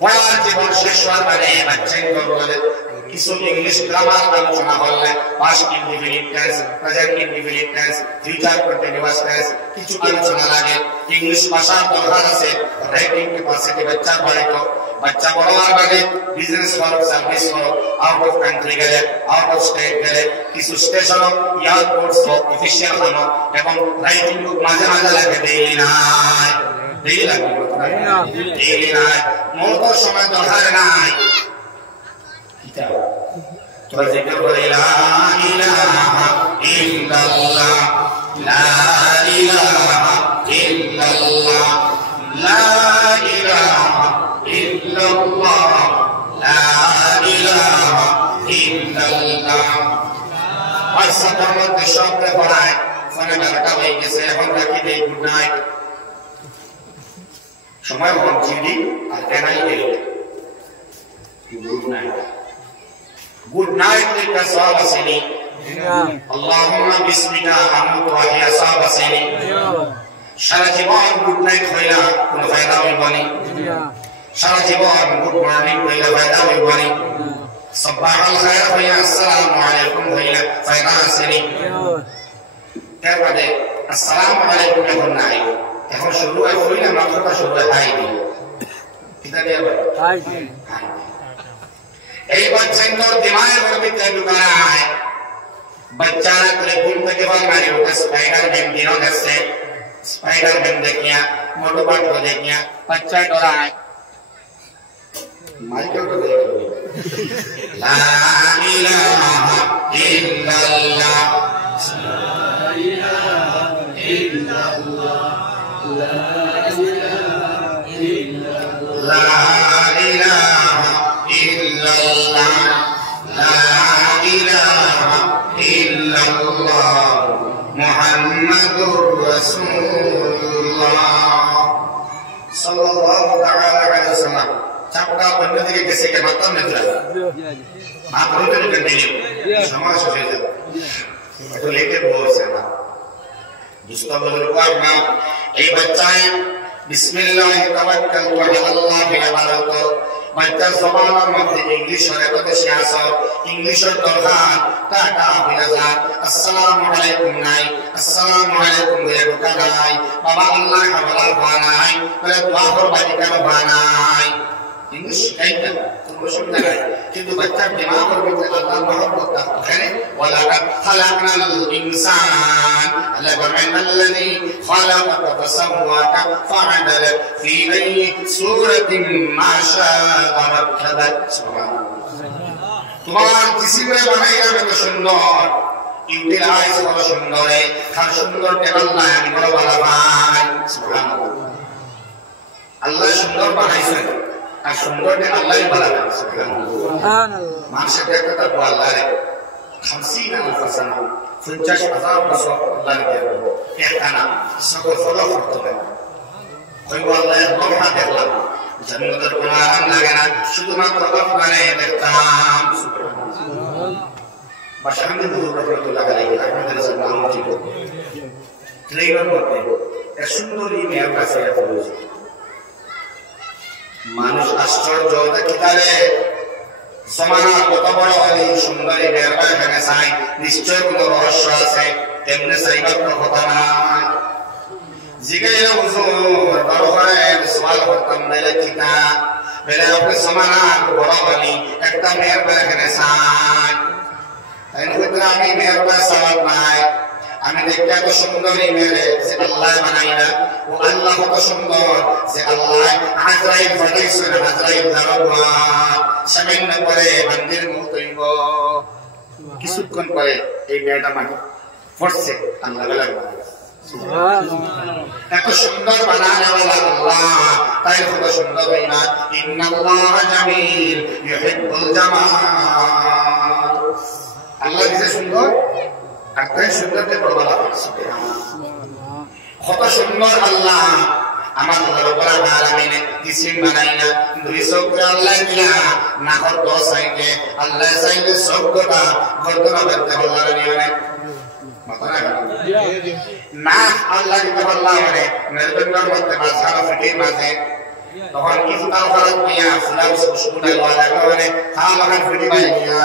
while Jibon Shishwar Bane, but change over it. কিছু English grammar আলোচনা করলে past indefinite tense present indefinite tense future continuous tense কিছু আলোচনা লাগে English ভাষার দরকার আছে writing capacity বাচ্চা বড় হওয়ার আগে বিজনেস করো সার্ভিস করো আউট অফ কান্ট্রি গেলে আউট অফ স্টেট গেলে কিছু স্টেশন এয়ারপোর্টস অফিসিয়াল হলো এবং রাইটিং মাঝে মাঝে লাগে ডেইলি নাই মৌতর সময় দরকার নাই تذكر لا إله إلا الله لا إله إلا الله لا إله إلا الله لا إله إلا الله والسلام الشوق فرعي فنبرك بيك سيحن لك دي good night সময় হল জিডি আর কেনাই গেল good night Good night lika sabasini. Allahumma bismika amut wa hiya sabasini. Shara jibon good night hoila kono fayda hoibani. Shara jibon good morning hoila fayda hoibani. Sabbah al khair hoila assalamu alaikum hoila fayda asini. Kerbade assalamu alaikum ehon nai. Ehon shuru ay hoila makhota shuru ay hai di. Kita dia ba? Hai di. एक बच्चे को दिमाग में भी तय लुकाया है बच्चा त्रिभुवन के बाद मारी होगा स्पाइडर मैन दिनों से स्पाइडर मैन देखिया मोटोपट को देखिया बच्चा डरा है माइकल को देखो ला इलाहा इल्लल्लाह ला इलाहा इल्लल्लाह ला इलाहा illallah la ilaha illallah muhammadur rasulullah sallallahu ta'ala alaihi wasallam capka benda থেকে গেছে কে মাত্র নেত্রা আপনি তো কন্টিনিউ সমাজ হয়ে যাবে তো লেকে বলছে না দুষ্টা বলে কোরআন এই বাচ্চায় বিসমিল্লাহ তাওয়াক্কালতু আলা আল্লাহ বিলা বাচ্চার জবানের মধ্যে ইংলিশের এত বেশি আসর, ইংলিশের দরকার টাকা বিরাজার আসসালামু আলাইকুম নাই, আসসালামু আলাইকুম বলে ঢোকা নাই, বাবা আল্লাহ হাওলা হওয়া নাই, বলে দোয়া করবা কেন হওয়া নাই, ইংলিশ শিখাইতে কোনো অসুবিধা নাই, কিন্তু বাচ্চার দিমাগের মধ্যে আল্লাহর মহব্বত থাকতো। এখানে ওয়ালাকাদ খালাকনাল ইনসান আল্লাহ বলেন আল্লাযী খালাকাকা ফাসাওয়াকা ফাআদালাক ফি আইয়ি সূরাতিন মা শাআ রাক্কাবাক। তোমার জিসিমে বানাইলাম এত সুন্দর, ইউটিলাইজ করা সুন্দর, খান সুন্দর আল্লাহ আমি বড় ভালো ভাই। সুবহানাল্লাহ, আল্লাহ সুন্দর বানাইছেন আর সুন্দরটা আল্লাহই বানাবেন। সুবহানাল্লাহ, মানুষের দেখতে তো আল্লাহ রে 50,000 সানা 50,000 বছর আল্লাহ কে একটা না সকল ফলো করতে হবে। ওই আল্লাহর রহমত দেখলাম, জান্নাতের কোনো আরাম লাগে না, শুধুমাত্র আপনারে দেখতাম। সুবহানাল্লাহ, বাশারামে দুরুদ রহমাতুল্লাহ আলাইহি আপনাদের সাথে আমন্ত্রণ করতে ট্রেইলার করতে এক সুন্দরী মেয়ের কাছে পৌঁছে মানুষ আশ্চর্য কিতারে সমানা কত বড় হলে সুন্দরী মেয়ের এখানে চাই, নিশ্চয় কোনো রহস্য আছে, এমনি চাইবার কোনো কথা নাই। জিজ্ঞাসা হুজুর বড় করে সওয়াল করতাম মেলে কিতা মেলে আপনি সমানা বড় হলি একটা মেয়ের এখানে চাই, তাই আমি মেয়ের সওয়াল নাই, আমি দেখতে এত সুন্দরী মেয়ে যে আল্লাহ বানাইলা, ও আল্লাহ কত সুন্দর যে আল্লাহ আজরাইল পাঠাইছেন, আজরাইল দারবা সামান্য করে মন্দির মুক্ত হইব, কিছুক্ষণ পরে এই মেয়েটা মাকে পড়ছে আল্লাহ বলে এত সুন্দর বানানো আল্লাহ, তাই কত সুন্দর হইনা ইন্নাল্লাহ জামিল ইউহিব্বুল জামাল। আল্লাহ যে সুন্দর আর তাই সুন্দরকে বড় বলা হচ্ছে। কত সুন্দর আল্লাহ আমার রব্বুল আলামিন জিসিম বানাইনা, দুই চোখ আল্লাহ দিয়া নাকর দশ চাইলে আল্লাহ চাইলে চোখটা গর্দনা করতে আল্লাহর নিয়মে না আল্লাহ দিতে পারলাম মানে মেরুদণ্ডের মধ্যে মাঝখানে ফিটির মাঝে তখন ইফতার করার নিয়া ফুলাম সুস্কুটা লাগা মানে তা লাগান ফিটি বাইয়া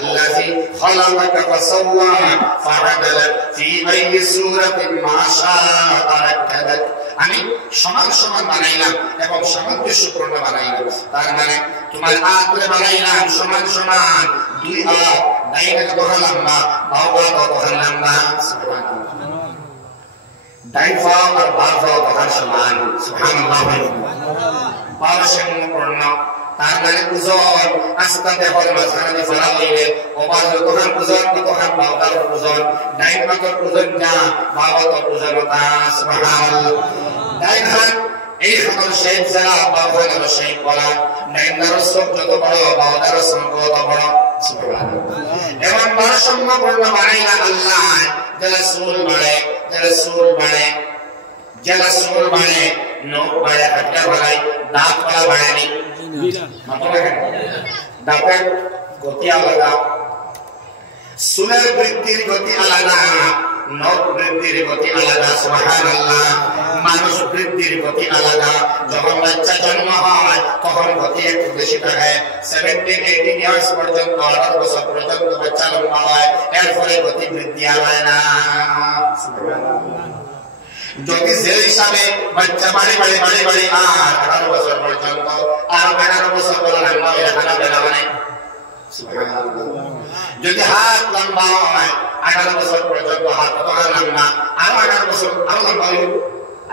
الذي خلقك فسواك فعدلك في أي سورة ما شاء ركبك। আমি সমান সমান বানাইলাম এবং সামঞ্জস্যপূর্ণ বানাইলাম, তার মানে তোমার হাতরে বানাইলাম সমান সমান, দুই হাত ডাইনে কত লম্বা বাবা কত লম্বা, ডাইন পা আর বাম পা কত সমান, সুবহানাল্লাহ, ভারসাম্যপূর্ণ। তার মানে ওজন আস্তে দেখো মাঝখানে ফেলা হইলে ওবার যতক্ষণ ওজন ততক্ষণ বাবার ওজন, ডাইন পাকের ওজন যা বাবার ওজন তা। সুবহানাল্লাহ, ডাইন হাত এই হাতের শেপ যারা বাবার শেপ বলা, ডাইন হাতের চোখ যত বড় বাবার চোখ তত বড়। সুবহানাল্লাহ, এবং ভারসাম্যপূর্ণ বানাইলা আল্লাহ, যারা চুল বাড়ে যারা চুল বাড়ে যারা চুল বাড়ে নখ বাড়ে হাতটা বাড়ায় দাঁত পালা বাড়েনি, দাঁতের গতি আলাদা, চুলের বৃদ্ধির গতি আলাদা, নখ বৃদ্ধির গতি আলাদা। সুবহানাল্লাহ, মানুষ বৃদ্ধির গতি আলাদা। যখন বাচ্চা জন্ম হয় তখন গতি একটু বেশি থাকে, 17-18 ইয়ার্স পর্যন্ত 18 বছর পর্যন্ত বাচ্চা লম্বা হয়, এরপরে গতি বৃদ্ধি হয় না। যদি যে হিসাবে বাচ্চা বাড়ি বাড়ি বাড়ি বাড়ি আর 18 বছর পর্যন্ত আর 18 বছর পর লম্বা হয়ে হাঁটা বেলা মানে, যদি হাত লম্বা হয় 18 বছর পর্যন্ত হাত কত লম্বা, আর 18 বছর আরো লম্বা হইল।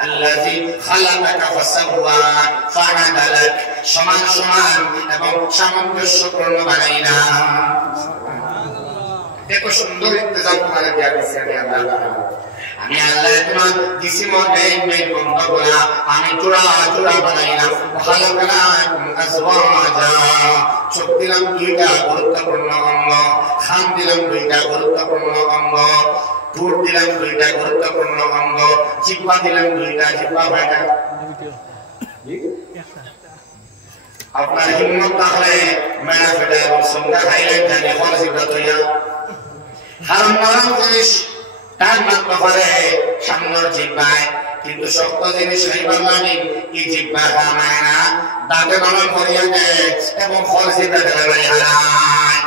আল্লাযী খালাকাকা ফাসাওয়াক ফাআদালাক, সমান সমান এবং সামঞ্জস্যপূর্ণ বানাইনা। এত সুন্দর ইন্তজাম তোমার দেয়া দিয়েছে আল্লাহ। আমি আল্লাহ তোমার জিসিম দেন মেন বন্ধ করা আমি চূড়া চূড়া বানাইলাম, খালাকানাকুম আজওয়াজা, চোখ দিলাম দুইটা গুরুত্বপূর্ণ অঙ্গ, খান দিলাম দুইটা গুরুত্বপূর্ণ অঙ্গ, ঠোঁট দিলাম দুইটা গুরুত্বপূর্ণ অঙ্গ, জিহ্বা দিলাম দুইটা, জিহ্বা বাইটা। আপনার হিম্মত তাহলে মেরা ফেটে এবং সঙ্গে খাইলেন জানি হল জিহ্বা তৈয়া হারাম নারাম জিনিস তার মাত্র পারে সামনের জিহ্বায় কিন্তু শক্ত জিনিস খাইবার লাগে কি জিহ্বা খায় না দাঁতে নরম করিয়া দেয় এবং খরচিতে ঢেলে হারায়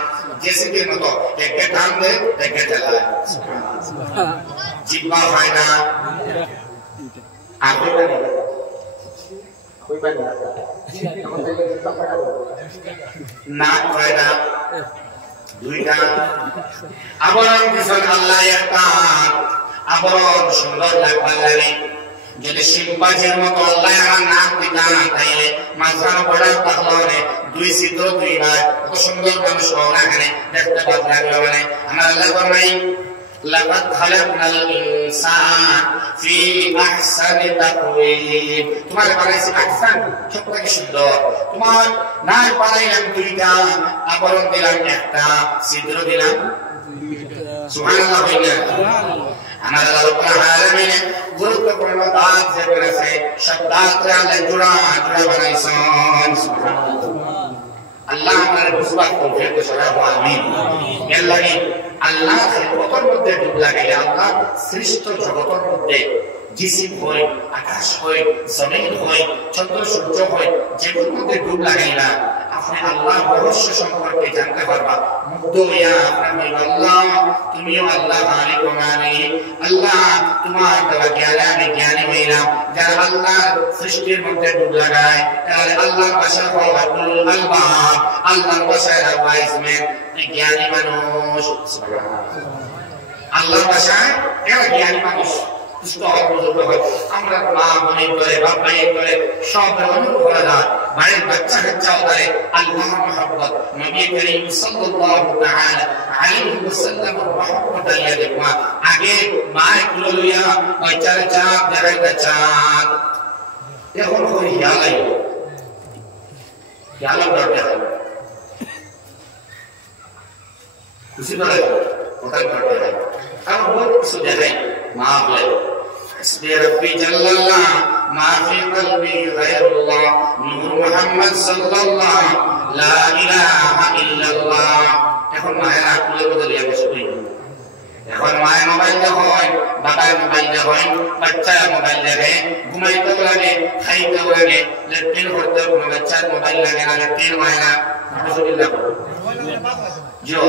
জেসিবির মতো একে টান দেয় একে ঠেলায় জিহ্বা হয় না নাক হয় না দুইটা আবরণ দিছেন আল্লাহ একটা আবরণ সুন্দর লাগবার লাগে যদি শিম্পাঞ্জির মতো আল্লাহ আমার নাক দিতা না তাইলে মাঝখানে বড় পাতলা দুই ছিদ্র দুই ভাগ কত সুন্দর মানুষ হওয়া এখানে দেখতে ভালো লাগলো মানে আমার আল্লাহ ফরমাই لقد خلقنا الإنسان في أحسن تقويم তোমার বানাইছি আহসান সবথেকে সুন্দর তোমার নাই বানাইলাম দুইটা আবরণ দিলাম একটা ছিদ্র দিলাম সুবহানাল্লাহ বলেন আমার আল্লাহ রাব্বুল আলামিন গুরুত্বপূর্ণ কাজ যে করেছে সব কাজে আল্লাহ জোড়া বানাইছেন সুবহানাল্লাহ আল্লাহ আমাদের বুঝবার তৌফিক দান করুন আমিন আল্লাহ আল্লাহ জগতের মধ্যে ডুব লাগাইলে আল্লাহ সৃষ্ট জগতের মধ্যে জিসিম হয় আকাশ হয় জমিন হয় চন্দ্র সূর্য হয় যেগুলোর মধ্যে ডুব লাগাইলা আপনি আল্লাহ রহস্য সম্পর্কে জানতে পারবা মুগ্ধ হইয়া আপনি আল্লাহ তুমিও আল্লাহ মালিক ও মালিক আল্লাহ তোমার দেওয়া জ্ঞানে আমি জ্ঞানী হইলাম যারা আল্লাহ সৃষ্টির মধ্যে ডুব লাগায় তাহলে আল্লাহর ভাষা হয় আব্দুল আলবাব আল্লাহর ভাষায় ওয়াইজম্যান জ্ঞানী মানুষ আল্লাহর ভাষায় এরা জ্ঞানী মানুষ আমরা মা মনে করে বাপ ভাই করে সব অনুভব করা যায় মায়ের বাচ্চা কাচ্চাও করে আল্লাহর মহব্বত নবী করিম সাল্লাল্লাহু তাআলা আলাইহি ওয়াসাল্লামের মহব্বত আল্লাহ দেখবা আগে মায়ের কুলে লইয়া বাচ্চার চাপ দেখাইতে চান এখন কই হিয়ালাই দরকার খুশি করে কোথায় দরকার কারণ বহুত কিছু দেখাই মা বলে حسبي ربي جل الله ما في قلبي غير الله نور محمد صلى الله لا اله الا الله এখন মায়েরা কুলে বদলিয়া বসে এখন মায়ের মোবাইল দেখেন বাবার মোবাইল দেখেন বাচ্চা মোবাইল দেখে ঘুমাইতে লাগে খাইতে লাগে লেট্রিন করতে কোনো বাচ্চার মোবাইল লাগে না লেট্রিন হয় না জো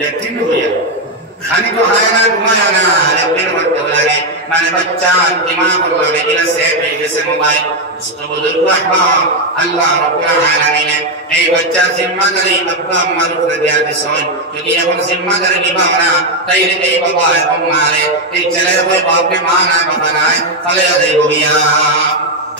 লেট্রিন হইয়া খানি তো হয় না ঘুমায় না লেট্রিন করতে লাগে মানে বাচ্চা দিমাগ লাগে এটা সেট হয়ে গেছে মোবাইল মুস্তাবদুল রহমান আল্লাহ রাব্বুল আলামিন এই বাচ্চা জিম্মাদারি আব্বা আম্মার উপরে দেয়া দিছেন যদি এখন জিম্মাদারি নিবা না তাইলে এই বাবা এবং মারে এই ছেলে হয় বাপকে মা না বাবা নাই তাহলে দেব গিয়া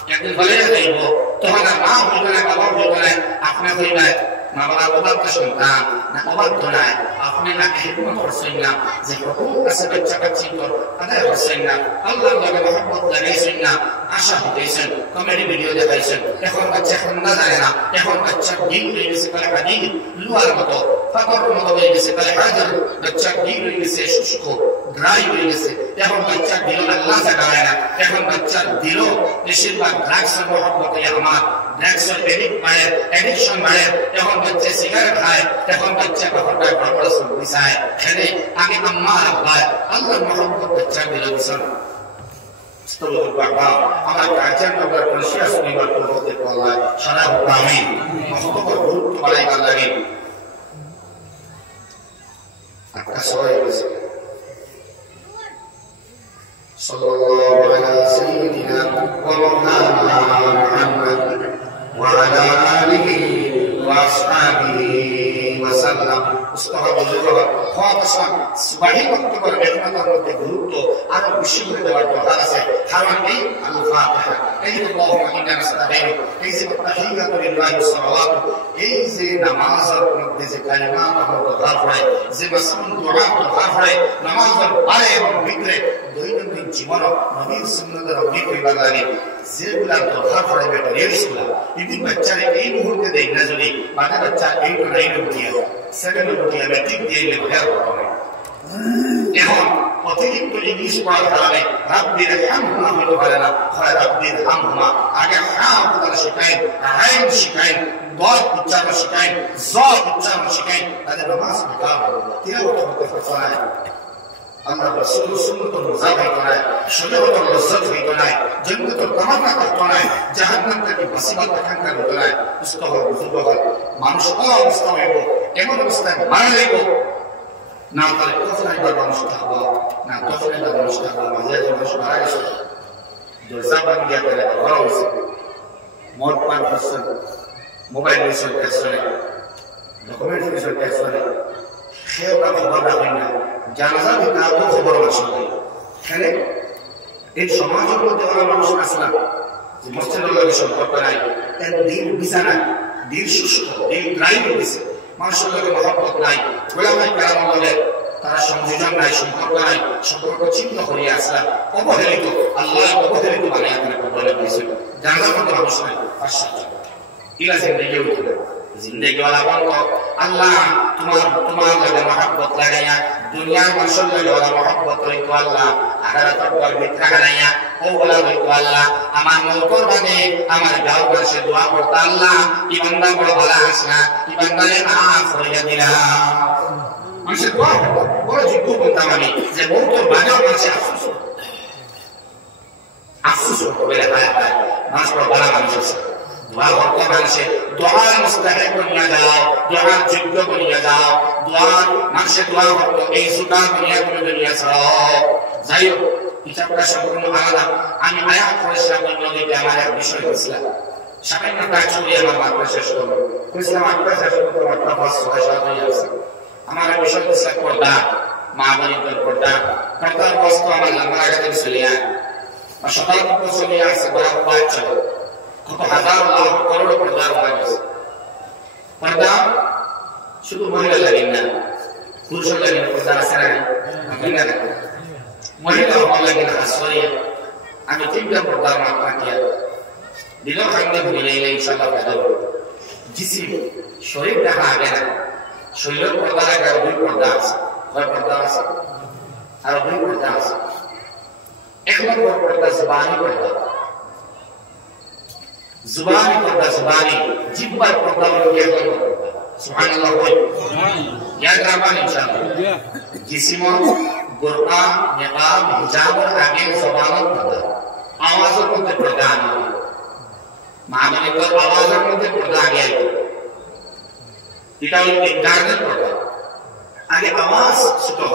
একদিন বলে দেব তোমার মা হইবে না বাবা হইবে না আপনি হইবে মা বাবা অবাধ্য সন্তান না অবাধ্য নাই আপনি না হিকমত করছেন না যে হুকুম আছে বাচ্চা কাচ্চি কর আদায় করছেন না আল্লাহর লগে মহব্বত লাগাইছেন না আশা হইতেছেন কমেডি ভিডিও দেখাইছেন এখন বাচ্চা খন্দা যায় না এখন বাচ্চা ডিম হয়ে গেছে কালে হাদিদ লুয়ার মতো পাথর মতো হয়ে গেছে কালে হাজার বাচ্চা ডিম হয়ে গেছে শুষ্ক ড্রাই হয়ে গেছে এখন বাচ্চা দিল আল্লাহ জাগায় না এখন বাচ্চা দিল বেশিরভাগ ড্রাগসের মহব্বতে আমার ড্রাগসের এডিকশন মায়ের এখন বাচ্চা সিগারেট খায় এখন বাচ্চা কখনটা বড় বিষয় খেলে আগে আম্মা আব্বা আল্লাহর মহব্বত বাচ্চা দিল দিছেন استغفر الله আমার কাছের নগর কনসিয়াস নিবার করতে আল্লাহ সারা আমিন মহব্বত গুরুত্ব বাড়াইবার লাগে আপনারা সবাই বলেন সাল্লাল্লাহু আলা সাইয়্যিদিনা ওয়া মাওলানা মুহাম্মদ ওয়া আলা আলিহি ওয়া আসহাবিহি ওয়া সাল্লাম মুস্তাহাবুল্লাহ খাওয়াতাম সুবহানি বক্তব্যের মেহনতের মধ্যে গুরুত্ব আরো বেশি করে দেওয়ার দরকার আছে কারণ এই আল ফাতিহা এই আল্লাহুম্মা ইন্না নাস্তাঈনু এই যে তাহিয়াতু লিল্লাহি সালাওয়াত এই যে নামাজের মধ্যে যে কালিমাত দরকার হয় যে মাসুম দোয়া দরকার হয় নামাজের পরে এবং ভিতরে দৈনন্দিন জীবন নবীর সুন্নাতের অঙ্গীক হইবার লাগে যেগুলা দরকার পড়ে বেটা এগুলা ইবন বাচ্চারে এই মুহূর্তে দেই না যদি বাটা বাচ্চা 8 ও 9 উঠিয়া 7 উঠিয়া ম্যাট্রিক দিয়ে লেখা করবে এখন অতিরিক্ত ইংলিশ পড়ার কারণে রাব্বির হামহুমা হতে পারে না হয় রাব্বির হামহুমা আগে হাম কথা শেখায় আইন শেখায় দল উচ্চারণ শেখায় জ উচ্চারণ শেখায় তাদের নামাজ বেকার তিলাওয়াত করতে পারে আল্লাহ রাসূল সুন্নাতুল মুজাহিদ করায় শরীয়তুল লজ্জত হইতো না জান্নাতুল তামান্না করতো না জাহান্নাম থেকে বাঁচিবার আকাঙ্ক্ষা হইতো না মুস্তাহ বুজুর্গ মানুষ অবস্থা হইব এমন অবস্থায় মারা যাইব না তার কখন একবার মানুষ থাকবো না কখন একবার মানুষ থাকবো মাঝে মানুষ মারা গেছে দরজা বাঙ্গিয়া করে ঘর হয়েছে মদ পান করছেন মোবাইল বিষয় পেছনে ডকুমেন্ট বিষয় পেছনে সেও কাউকে খবর রাখেন না জানাজা দিতে আরও খবর আসলে এখানে এই সমাজের মধ্যে ওরা মানুষ আছে না যে মসজিদের লগে সম্পর্ক নাই এর দিন বিছানা দিন সুস্থ দিন ড্রাইভ হয়েছে মানুষের লগে মহব্বত নাই গোলামাই কেরামের লগে তারা সংযোজন নাই সম্পর্ক নাই সম্পর্ক ছিন্ন হয়ে আসলা অবহেলিত আল্লাহ অবহেলিত বানিয়ে করে বলে দিয়েছিল জানাজার মধ্যে মানুষ নাই পাশ্চাত্য ইলা জিন্দেগি উঠে না জিন্দেগি ওয়ালা বলতো আল্লাহ তোমার লগে মহব্বত লাগাইয়া দুনিয়ার মানুষের লগে ওলা মহব্বত রইতো আল্লাহ আখিরাতের পর মিথ্যা হারাইয়া ও বলা রইতো আল্লাহ আমার মৌতর বাদে আমার গাঁও বাসে দোয়া করতো আল্লাহ ইমানদার বড় বলা আস না ইমানদারে মাফ করিয়া দিলাম মানুষের দোয়া করতো বড় যোগ্য বলতাম আমি যে মৌতর বাদেও মানুষের আফসোস করতো বলে হায় হায় মানুষ বড় বলা মানুষ আছে দোয়া করতে মানুষে দোয়ার মুস্তাহিক বনিয়া যাও দোয়ার যোগ্য বনিয়া যাও দোয়ার মানুষে দোয়া করতো এই সুদার বনিয়া করে দুনিয়া ছাড়াও যাই হোক কিতাবটা সম্পূর্ণ আলাদা আমি আয়াত পড়েছিলাম নদীতে আমার এক বিষয় হয়েছিলাম সামান্য কাজ ছবি আমার মাত্রা শেষ করবো বুঝলাম মাত্রা শেষ করতে মাত্রা 5-6 হয়ে যাচ্ছে আমার এক বিষয় হচ্ছে পর্দা মা বোনের পর্দা পর্দার বস্তু আমার লম্বা আগাতে চলে আয় আর শতাব্দ চলে আসছে বরাবর চলে কত হাজার লাখ করোড় পর্দার হয়ে পর্দা শুধু মহিলা লাগেন না পুরুষের লাগেন পর্দা আছে না মহিলা হওয়া লাগে না আসরিয়া আমি তিনটা পর্দার মাত্রা কিয়া দিল খাইলে ভুলে ইনশাআল্লাহ ফায়দা হবে জিসিম শরীর দেখা আগে না শরীরের পর্দা লাগে আর 2 পর্দা আছে কয় পর্দা আছে আর 2 পর্দা আছে এক নম্বর পর্দা জবানি পর্দা जुबानी पर्दा जुबानी जिब्बा पर्दा और ये सुभान अल्लाह कोई याद रखना इंशाअल्लाह जिस्म बुर्का निकाब हिजाब और आगे जुबान पर्दा आवाज़ों को पर्दा आना मामले पर आवाज़ों को पर्दा आ गया इटाल इंटरनेट पर्दा आगे आवाज़ सुतो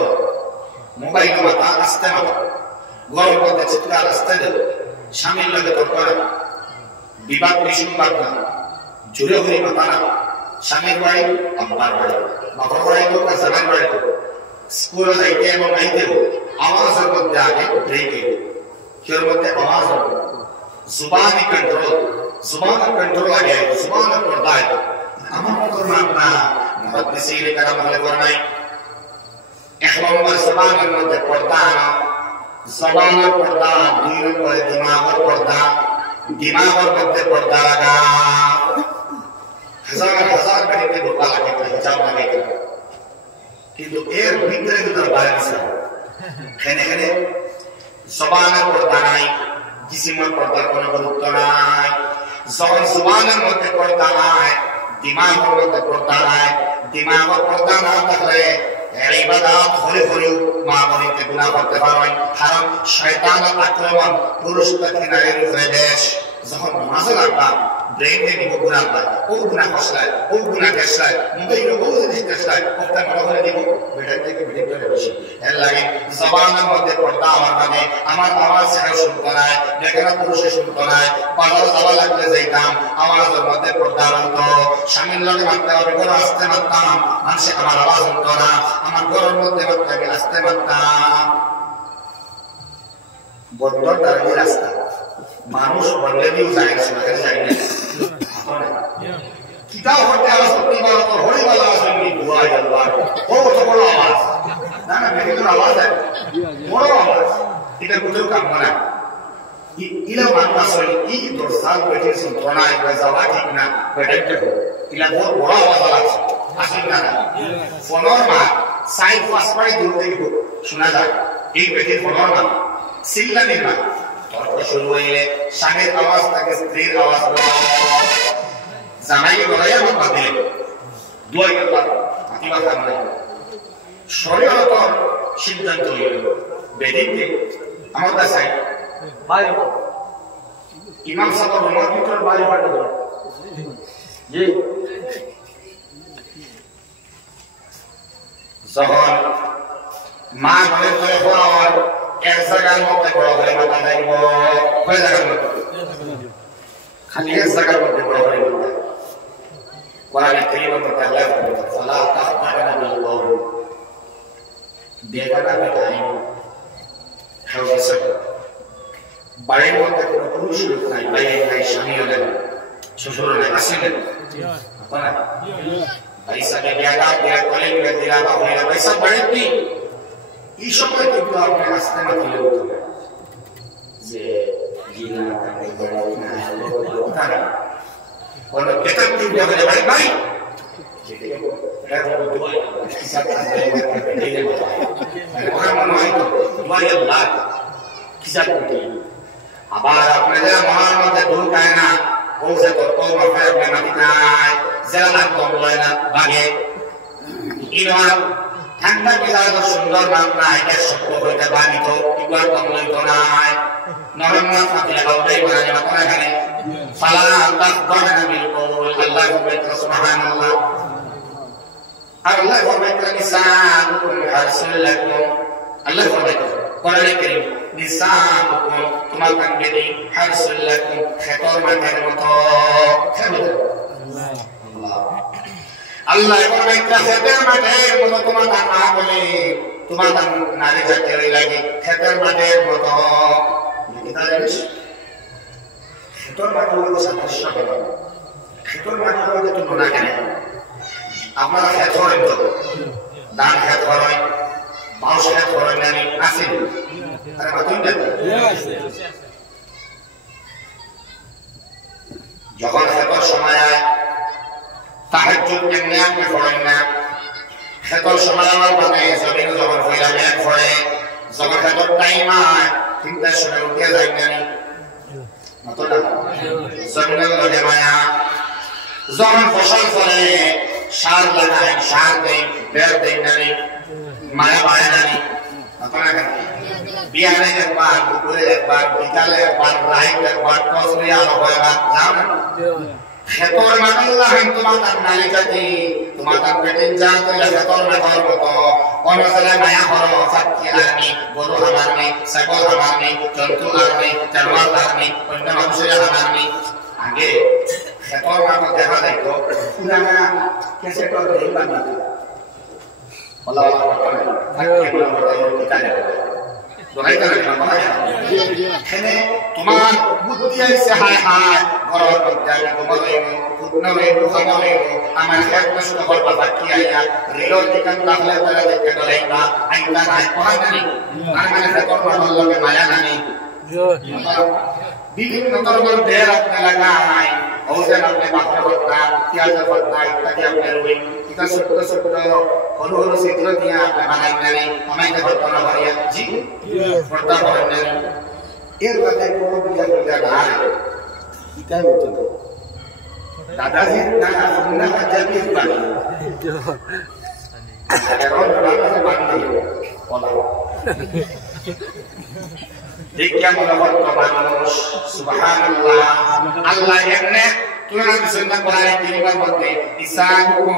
मोबाइल का मता अस्ते मता गौर पर्दा चित्कार अस्ते शामिल लगे पर्दा বিবাদ বিসম্বাদ না জুড়ে হয়ে মাতা না স্বামীর বাড়ি আব্বার বাড়ি বাবার বাড়ি হোক আর জামাইয়ের বাড়ি হোক স্কুলে যাইতে এবং আইতে হোক আওয়াজের মধ্যে আগে ব্রেক কেউ মধ্যে আওয়াজ হবে জুবানি কন্ট্রোল আগে জুবানের পর্দায় আমার মতো না মুহাদ্দিসিনে কারাম বলে নাই এক নম্বর জুবানের মধ্যে পর্দা আনা জবানের পর্দা 2 নম্বরে দিমাগের পর্দা दिमाग मध्य पर्दा लगा हजार करीब धोखा लगे हिजाब लगे किंतु एर भीतर भीतर बाहर से खेने खेने जबान पर्दा নাই जिस्म पर्दा কোনো গুরুত্ব নাই জবানের মধ্যে पर्दा নাই দিমাগের মধ্যে पर्दा নাই দিমাগের पर्दा না থাকলে ইবাদত হলে হলেও মা বনিতে গুনাহ করতে পারেন কারণ শয়তানের আক্রমণ পুরুষ তাকে নারীর উপরে দেশ যখন নামাজে লাগবা ব্রেইনে নিব গুনাহ পায় ও গুনাহ কষলায় ও গুনাহ কষলায় মোবাইলে ও জিনিস কষলায় ওটা বড় করে দিব বেটার থেকে বেটার বেশি এর লাগে জবানের মধ্যে পর্দা আমার মানে আমার আওয়াজ ছাড়া শুনতে নাই যেখানে পুরুষে শুনতে নাই বাজার যাওয়া লাগলে যাইতাম আওয়াজের মধ্যে পর্দা হতো স্বামীর লগে মারতে হবে করে আসতে মারতাম মানুষে আমার আওয়াজ হতো না আমার ঘরের মধ্যে মারতে আসতে মারতাম বদ্ধর দাঁড়িয়ে রাস্তা মানুষ বললে দিও যায় সেখানে যায় না কিতাব হতে আওয়াজ করতে পারো তো হরিওয়ালা আসেনি দুয়া আল্লাহ ও তো বড় আওয়াজ না না মেরে তো আওয়াজ আছে বড় আওয়াজ এটা কোথাও কাম করে ইলা মানবা সরি ই দরসাল পেটে সুতনা এক যাওয়া ঠিক না বেটাইতে ইলা বড় আওয়াজ আছে আসেন না ফোনর মা সাইড ফাস্ট পাই দূর থেকে শোনা যায় এই পেটে ফোনর মা সিল্লা নির্মা তর্ক শুরু হইলে স্বামীর আওয়াজ থাকে স্ত্রীর আওয়াজ জামাইকে বলাই আমার বাতিল দুয়াই করলাম আতিবা কাম নাই শরীয়ত সিদ্ধান্ত হইল বেদিতে আমার কাছে ভাই ইমাম সাহেব রুমার ভিতর বাড়ি পাঠাবো জি যখন মা ঘরে ঘরে পর এক জায়গার মধ্যে বড় হয়ে মাথা দেখব কয় জায়গার মধ্যে খালি এক জায়গার মধ্যে বড় হয়ে মাথা কোরআনে কারীমের মধ্যে আল্লাহ বলেন ফালা তাহতানা বিল কওল বেগানা বেটাই খাওয়াছে বাড়ির মধ্যে কোনো পুরুষ লোক নাই বাইরে নাই স্বামীও নেই শ্বশুরও নেই আসেন আপনারা পয়সা বেগানা দিয়া করে দিলা বা হইলা পয়সা বাড়িতে এই সময় কিন্তু আপনি আসতে না দিলে হতো যে জিনা তাকে বড় না তারা কোন বেতন দিতে হবে ভাই ভাই আবার আপনাদের মনের মধ্যে ঢুকায় না বলছে তোর কলমা ফেরত না দিতায় জেলা কম লয় না বাগে ইমান ঠান্ডা বিলাস সুন্দর মামলা এটা সত্য হইতে বানিত ইবার কম লইত নাই নরম ফাতিলা বাউটাই বানানি না কোন এখানে ফালা তাকবানা বিল কওল আল্লাহ সুবহানাল্লাহ আল্লাহ ফরমাইতে নিসাকুম হারসুলাকুম আল্লাহ ফরমাইতে কোরআনে কারীম নিসাকুম তোমার কাছে দেই হারসুলাকুম খেতর মাঠের মতো আল্লাহ ফরমাইতে খেতের মাঠের মতো তোমার না বলে তোমার নারী জাতের লাগে খেতের মাঠের মতো কিতা জানিস খেতর মাঠের মতো সাদৃশ্য হবে খেতর মাঠের মতো তো না কেন আপনারা খেত করেন তো ধান খেত করেন বাউশ খেত করেন আমি আসি আরে মাতুন যখন খেতর সময় আয় তাহাজ্জুদ কেমনে আপনি পড়েন না খেতর সময় আমার মানে জমিন যখন ফেলা মেঘ পড়ে যখন খেতর টাইম আয় তিনটার সময় উঠে যাই না মাতুন জমিনের লগে মায়া যখন ফসল ফলে সার লাগায় সার দেয় বের দেয় না মায়া পায় না আপনারা বিয়ারে একবার দুপুরে একবার বিকালে একবার রাইতে একবার কসরে আলো একবার যাও না খেতর মাতাল্লাহ তোমার নারী জাতি তোমার পেটে যা তোলা খেতর মাতার মতো অনসলে মায়া করো ফাঁকি আনি গরু আমার নেই ছাগল আমার নেই জন্তু আমার নেই জানোয়ার আমার নেই অন্য মানুষের আমার নেই আগে খেতর মাথা দেখা যাইত পুরানা ক্যাসেটর দেই বানাতো আল্লাহ এখানে তোমার বুদ্ধি আছে হায় হায় ঘরের মধ্যে আমার এক প্রশ্ন করবা বাকি আইয়া রেলর দোকান তাহলে তারা দেখতে দলাইবা আইনা নাই কোন জানি আর মানে খেতর মাথার লগে মায়া নানি বিভিন্ন ধরনের দেড় আপনি লাগাই ওজন আপনি মাথা ভর্তা পেঁয়াজের ভর্তা ইত্যাদি আপনি রুই এটা ছোট্ট ছোট্ট হলু হলু চিত্র দিয়ে আপনি বানাই নেন আমাকে ভর্তা না বাড়িয়া জি ভর্তা করেন নেন এর মধ্যে কোনো বিয়া বিয়া নাই এটাই হতো দাদাজি না না যাবি পানি এখন রাতে পানি বলা দেখিয়া মনে হতো মানুষ সুবহানাল্লাহ আল্লাহ এমনে তুলনা দিচ্ছেন না কোরআনে কারীমের মধ্যে ইসাকুম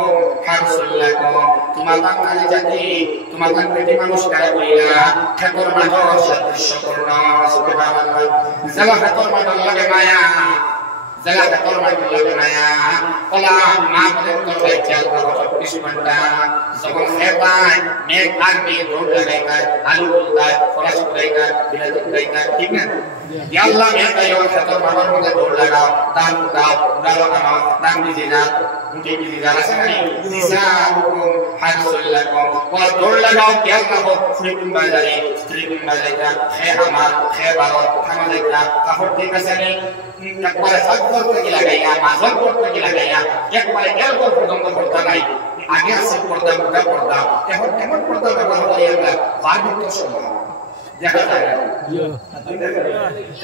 হারসুল্লাকুম তোমাদের নারী জাতি তোমাদের পেটে মানুষ কারা কইলা ঠাকুর মাঠর সাদৃশ্য করল সুবহানাল্লাহ যারা ঠাকুর মাঠর লাগে মায়া যারা ঠাকুর মাঠর লাগে মায়া ওলা মা বলে তোর চাল করো 24 ঘন্টা যখন খেতায় মেঘ আর মেঘ রোদ লাগাইতায় আলু তুলতায় ফরাস তুলাইতায় বিলাতি তুলাইতায় ঠিক না আল্লাহ মেঘায় ঠাকুর মাঠর মধ্যে দৌড় লাগাও দান দাও উড়ালো নামাও দান দিজি না উঠে দিজি না আছে না নিসাকুম হারসুল্লাকুম ওলা দৌড় লাগাও কেন না হোক স্ত্রীকুম বাজাইতা খে হামা খে বারত হামা যাইতা কাপড় ঠিক আছে নি একবারে সাত করতে কি লাগাইয়া মাঝল করতে কি লাগাইয়া একবারে এলবো পর্যন্ত পড়তা নাই আগে আছে পড়তা মুখা পড়তা এখন কেমন পড়তা ব্যবহার করি আমরা বারবিত সময় দেখা যায়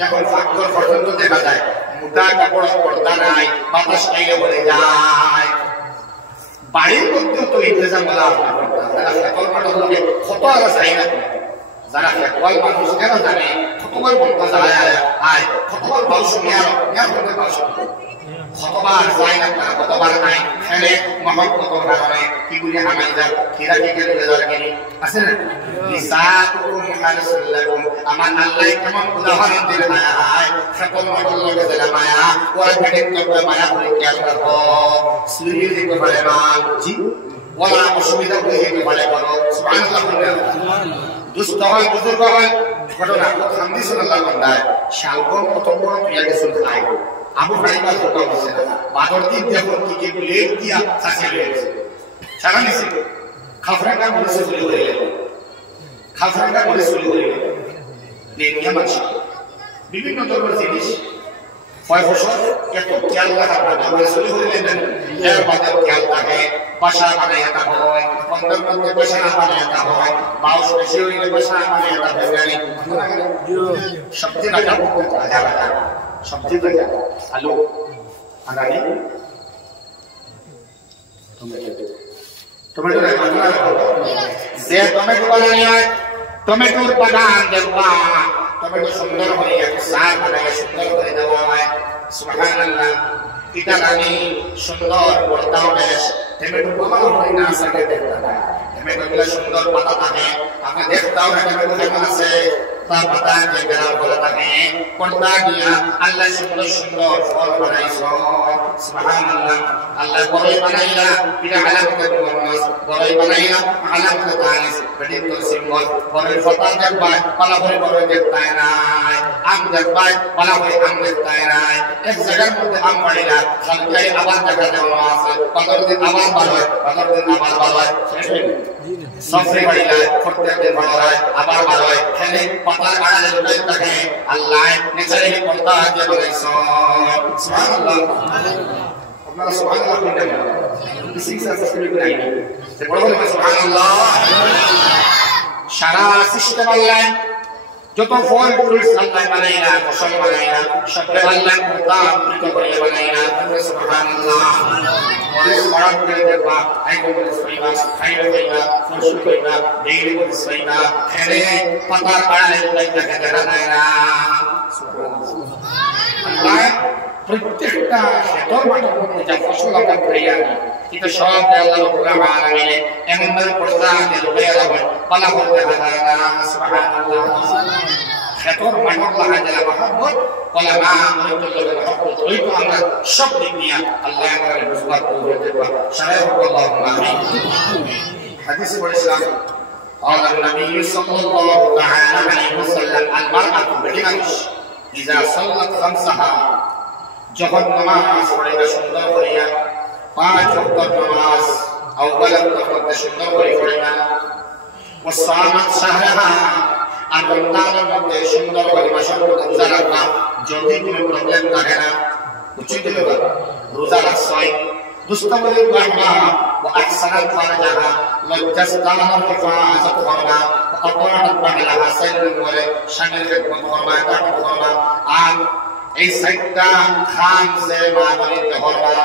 এখন ফাঁকর পর্যন্ত দেখা যায় মোটা কাপড় পড়তা নাই বাতাস খাইলে বলে যায় বাড়ির মধ্যেও তো ইন্তজাম বলা যারা ফেকল পাঠক লোকে কত আর চাই না যারা ফেকল মানুষ কেন জানে কতবার বলতে যায় আয় কতবার বাউশ মেয়ার মধ্যে বাউশ কতবার যায় না তারা কতবার নাই ফেলে মহব্বত কারণে কি বলে হামাই যায় কিরা কি করে যাওয়ার গেলে আছে না লিসাকুম হারসুল্লাকুম আমার আল্লাহ কেমন উদাহরণ দিল আয় সকল মডল লোকে যারা মায়া ওরা ভেটে করবে মায়া করে খেয়াল রাখো সুরিয়ে দিতে পারে না জি ওরা অসুবিধা হয়ে যেতে পারে বলো সুবহানাল্লাহ দুষ্ট হয় বুজুর্গ হয় ঘটনা হামদি সাল্লাল্লাহু আলাইহি শালগম কত বড় তুইয়া গেছিল খাই আবু হানিফা কথা বলছে বাদর দিন যখন কি প্লেট দিয়া চাষে রয়েছে সারা নিছে খাফরাটা বলে চলে গেল খাফরাটা বলে চলে গেল নেমিয়া মাছ বিভিন্ন ধরনের জিনিস হয় ফসল এত খেয়াল রাখার কথা বলে চলে গেলেন এর বাজার খেয়াল থাকে বাসা বানায় এটা হয় বন্ধের মধ্যে বাসা বানায় এটা হয় বাউশ বেশি হইলে বাসা বানায় এটা হয় জানি সবজি রাখা রাখা সবজি রাখা আলু আগামী টমেটো যে টমেটো বানায় টমেটোর বাগান দেখবা টমেটো সুন্দর হয়ে সার বানায় সুন্দর করে দেওয়া হয় সুবহানাল্লাহ এটা আমি সুন্দর করতাম বেশ টমেটো বাগান হয় না সাথে দেখতাম টমেটো গুলো সুন্দর পাতা থাকে আপনি দেখতাম টমেটো কেমন আছে তার পাতা যে বেড়া বলে থাকে পর্দা দিয়া আল্লাহ সুন্দর সুন্দর ফল বানাইছো সুবহানাল্লাহ আল্লাহ বড়ই বানাইলা এটা আলামতের মুহাম্মদ বড়ই বানাইলা আলামতের তানিস বেটির তো সিম্বল বড়ই পাতা দেখবা পালা বড়ই দেখতাই নাই আম দেখবা পালা আম দেখতাই নাই এক জায়গার মধ্যে আম বাড়িলা খালকাই আবার দেখা দেওয়া আছে পাতর দিন আবার ভালো হয় পাতর দিন আবার ভালো হয় সফরে বাড়িলা প্রত্যেক দিন ভালো হয় আবার ভালো হয় খেলে পাতার আড়ালে লুকাই থাকে আল্লাহ নেচারে পর্দা দিয়ে বানাইছো সুবহানাল্লাহ আপনারা সুবহানাল্লাহ বলতে পারেন বেশি সাবস্ক্রাইব করে আইনি যে বড় বড় সুবহানাল্লাহ সারা সিস্টেম আল্লাহ যত ফল ফ্রুটস আল্লাহ বানাইলা ফসল বানাইলা সবকে আল্লাহ পর্দা আমৃত করে বানাইলা সুবহানাল্লাহ মরিস মারাত করে দেখবা আইকো মরিস পাইবা খাইবা পাইবা ফসল পাইবা ডেইলি মরিস পাইবা খেলে পাতার আড়ালে লুকাই থাকে দেখা যায় না আল্লাহ প্রত্যেকটা ক্ষেতর মাঠের মধ্যে যা ফসল আমরা খাইয়া এটা সব আল্লাহ রাব্বুল আলামিন এমন ভাবে পর্দা দিয়ে লুকাই রাখেন পালা করতে দেখা যায় না সুবহানাল্লাহ ক্ষেতর মাঠের লাগা যারা মহব্বত বলা না মহব্বতের মহব্বত হইতো আমরা সব দিক নিয়ে আল্লাহ আমাদের বুঝবার করে দেবা সারা আল্লাহুম্মা আমিন হাদিস পড়ছিলাম قال النبي صلى الله تعالى عليه وسلم المرأة بالمنش إذا صلت خمسها যখন নামাজ পড়ে সুন্দর করিয়া পাঁচ ওয়াক্ত নামাজ আউয়াল ওয়াক্তে সুন্দর করে পড়ে না ওয়াসামাত শাহরাহা আর রমজানের মধ্যে সুন্দর করে মাসের মধ্যে রোজা রাখা যদি কোনো প্রবলেম থাকে না উচিত হলো রোজা রাখা দুস্তমলির বাহমা ওয়া আহসানাত ফারজাহা লজ্জাস্তানার হিফাজত করবা আতারাত বাহলাহা সাইরুল ওয়ালে শামিল খিদমত করবা তাআত করবা আর এই সাইটটা খান সে মাগরিব করবা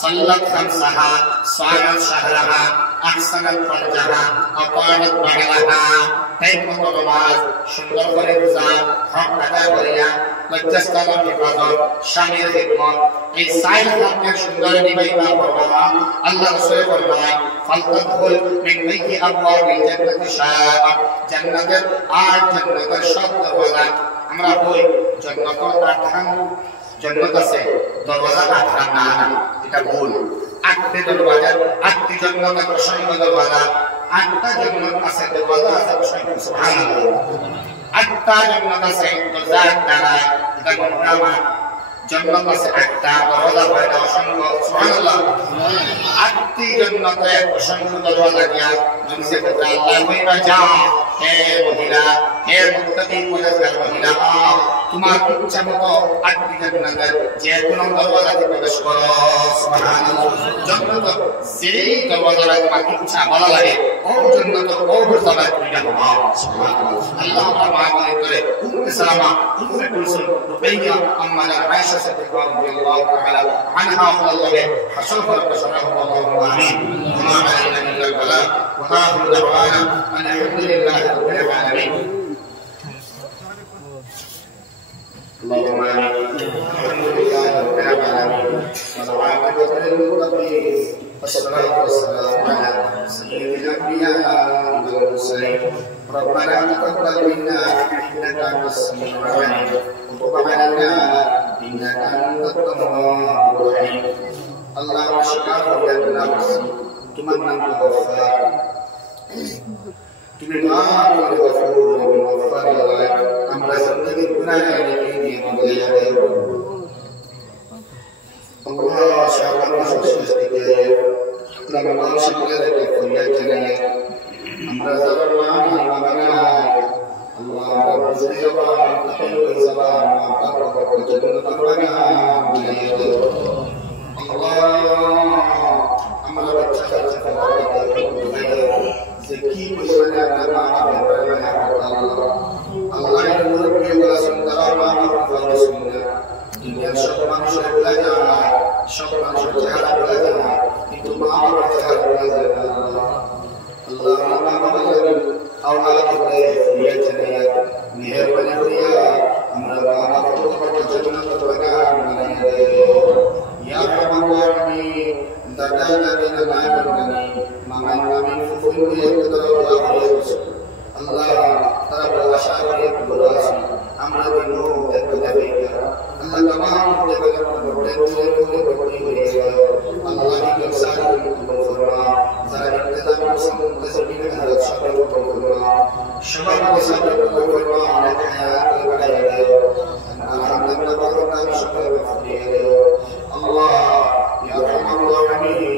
সাল্লাত খামসাহা সালাত শাহরাহা আহসানাত ফারজাহা আতারাত বাহলাহা তাই মতো নামাজ সুন্দর করে রোজা হক আদায় করিয়া লজ্জাস্তানার হিফাজত শামিল খিদমত এই সাইল আপনি সুন্দর নিবাইবা করবা আল্লাহ রাসূল ফরমায় ফালতাদখুল মিন বাইতি আবওয়াবিল জান্নাতি শাআ জান্নাতের আর জান্নাতের সব দরজা আমরা কই জান্নাতের আটখান জান্নাত আছে দরজা আটখান না এটা ভুল আটটি দরজা আটটি জান্নাতের অসংখ্য দরজা আটটা জান্নাত আছে দরজা আছে অসংখ্য সুবহানাল্লাহ আটটা জান্নাত আছে দরজা আটটা নাই এটা কোন প্রমাণ জান্নাত আছে একটা দরজা হয় অসংখ্য সুবহানাল্লাহ আটটি জান্নাতে অসংখ্য দরজা দিয়া নবীজি বলেন আল্লাহ কইবা যা হে মহিলা হে মুত্তাকি পরহেজগার মহিলা তোমার ইচ্ছা মতো আটটি জান্নাতের যে কোনো দরওয়াজাতে প্রবেশ করো সুবহানাল্লাহ জান্নাত যেই দরওয়াজায় তোমার ইচ্ছা ভালো লাগে ও জান্নাত ও দরওয়াজায় তুমি যাও সুবহানাল্লাহ আল্লাহ তাআলা করে উম্মে সালামা উম্মে কুলসুম রুবাইয়া আম্মা আয়েশা সিদ্দিকা রাদিয়াল্লাহু তাআলা আনহা আল্লাহ হাসন করে সাল্লাল্লাহু আলাইহি ওয়া আলাইহি ইল্লাল বালাগ ওয়া আখিরু দাওয়ানা আলহামদুলিল্লাহি রাব্বিল আলামিন اللهم الحمد لله رب العالمين والعاقبة للمتقين والصلاة والسلام على سيد الأنبياء والمرسلين ربنا تقبل منا إنك أنت السميع العليم وتب علينا إنك أنت التواب الرحيم اللهم اشفع لنا نفسي تمنى الغفار তুমি মাফ করে গফুর এবং গফফার আল্লাহ আমরা জিন্দেগির গুনাহগারকে নিয়ে বলে যাবে আল্লাহ শাবানা সুস্তিকে রমজান শুকরের ফরিয়াদ জানাই আমরা জালাম মানা আল্লাহ রব্বুল জবান তাহলু জবান তাকবর জান্নাত বানা আল্লাহ আমরা বাচ্চা কাচ্চা Zeki bersama nama Allah yang mulia adalah sementara nama Allah Subhanahu. Dunia syukur manusia belajar, syukur manusia jahat belajar, itu maaf jahat belajar Allah. Allah nama belajar, Allah kita dia cenayat, mihar banyak dia, amra maaf kita berjalan terbaik mana ya Allah kami datang dari nama kami. Mangan kami fufun yang kedalam Allah telah berasal dari keberhasilan amal binu dan kebaikan Allah tamam Allah dikasih berfirman zalim tetap bersama kesebihan dan sabar berfirman syukur bersama berfirman dan hayat berkaya alhamdulillah berkat syukur berfirman Allah ya Allah kami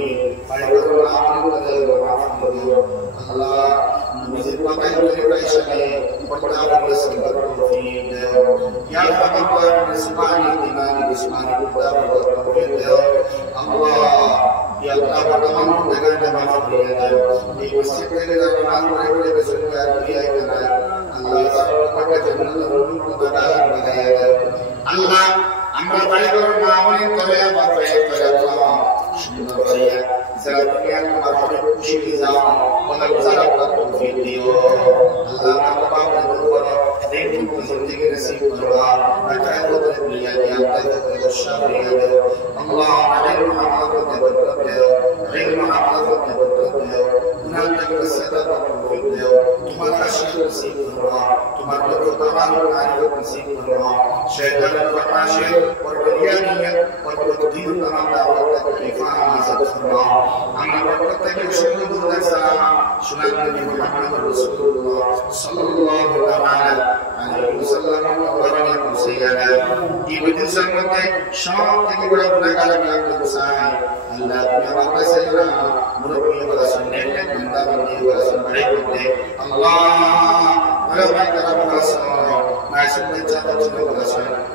Allah menjadikan Indonesia pertama bersama Covid. Yang pertama bersama dengan bersama kita Covid. Allah yang pertama dengan nama Covid. Di masjid dengan nama Covid bersama dia karena Allah pakai jalan terus kepada mereka. Allah আমরা বাড়ি করে না মনে করে আবার করে Allah সুন্দর করে জায়গায় তোমার হবে খুশি হয়ে যাও বলার যারা তৌফিক দিও আল্লাহ আমরা পাপের করো দেখুন জিন্দেগি নসিব করো আতায় বদলে দুনিয়া কি আতায় বদলে শারিয়া দে আল্লাহ আলাইহি আমাকে বরকত দাও ইলম আমাকে বরকত দাও গুনাহ থেকে সদা তৌফিক দাও তোমার খাশিয়ত নসিব করো তোমার বরকত আমাকে নসিব করো শয়তানের ফাঁসে পরবরিয়ানিয়ত পরবর্তীন तमाम দাওয়াত হিফাজত করো আমরা প্রত্যেককে সুন্দর সালাম শোনান নবী মুহাম্মদ রাসূলুল্লাহ সাল্লাল্লাহু আলাইহি ওয়াসাল্লাম ওয়ালাইহি ওয়াসাল্লাম এই মজলিসের মধ্যে সব থেকে বড় গুনাহগার আমি আপনাকে চাই আল্লাহ তুমি আমার কাছে মুরব্বি ওয়ালা সুন্নাত বান্দা বান্দি ওয়ালা সুন্নাত করতে আল্লাহ ওয়া কারাম রাসূল মাসুম জাতা ওয়ালা সুন্নাত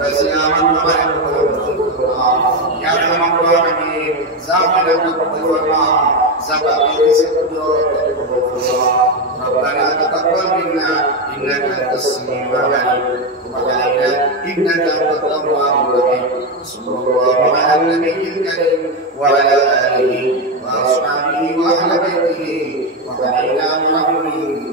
Saya aman kemarin Ya Allah kami Zaman dan Allah Zaman ini sekedar Rabbana taqabbal minna innaka antas samiul alim Wa alaina innaka antat tawwabur rahim Sallallahu ala nabiyil karim Wa ala alihi Wa ashabihi wa ahli baitihi Wa alaina Muhammadin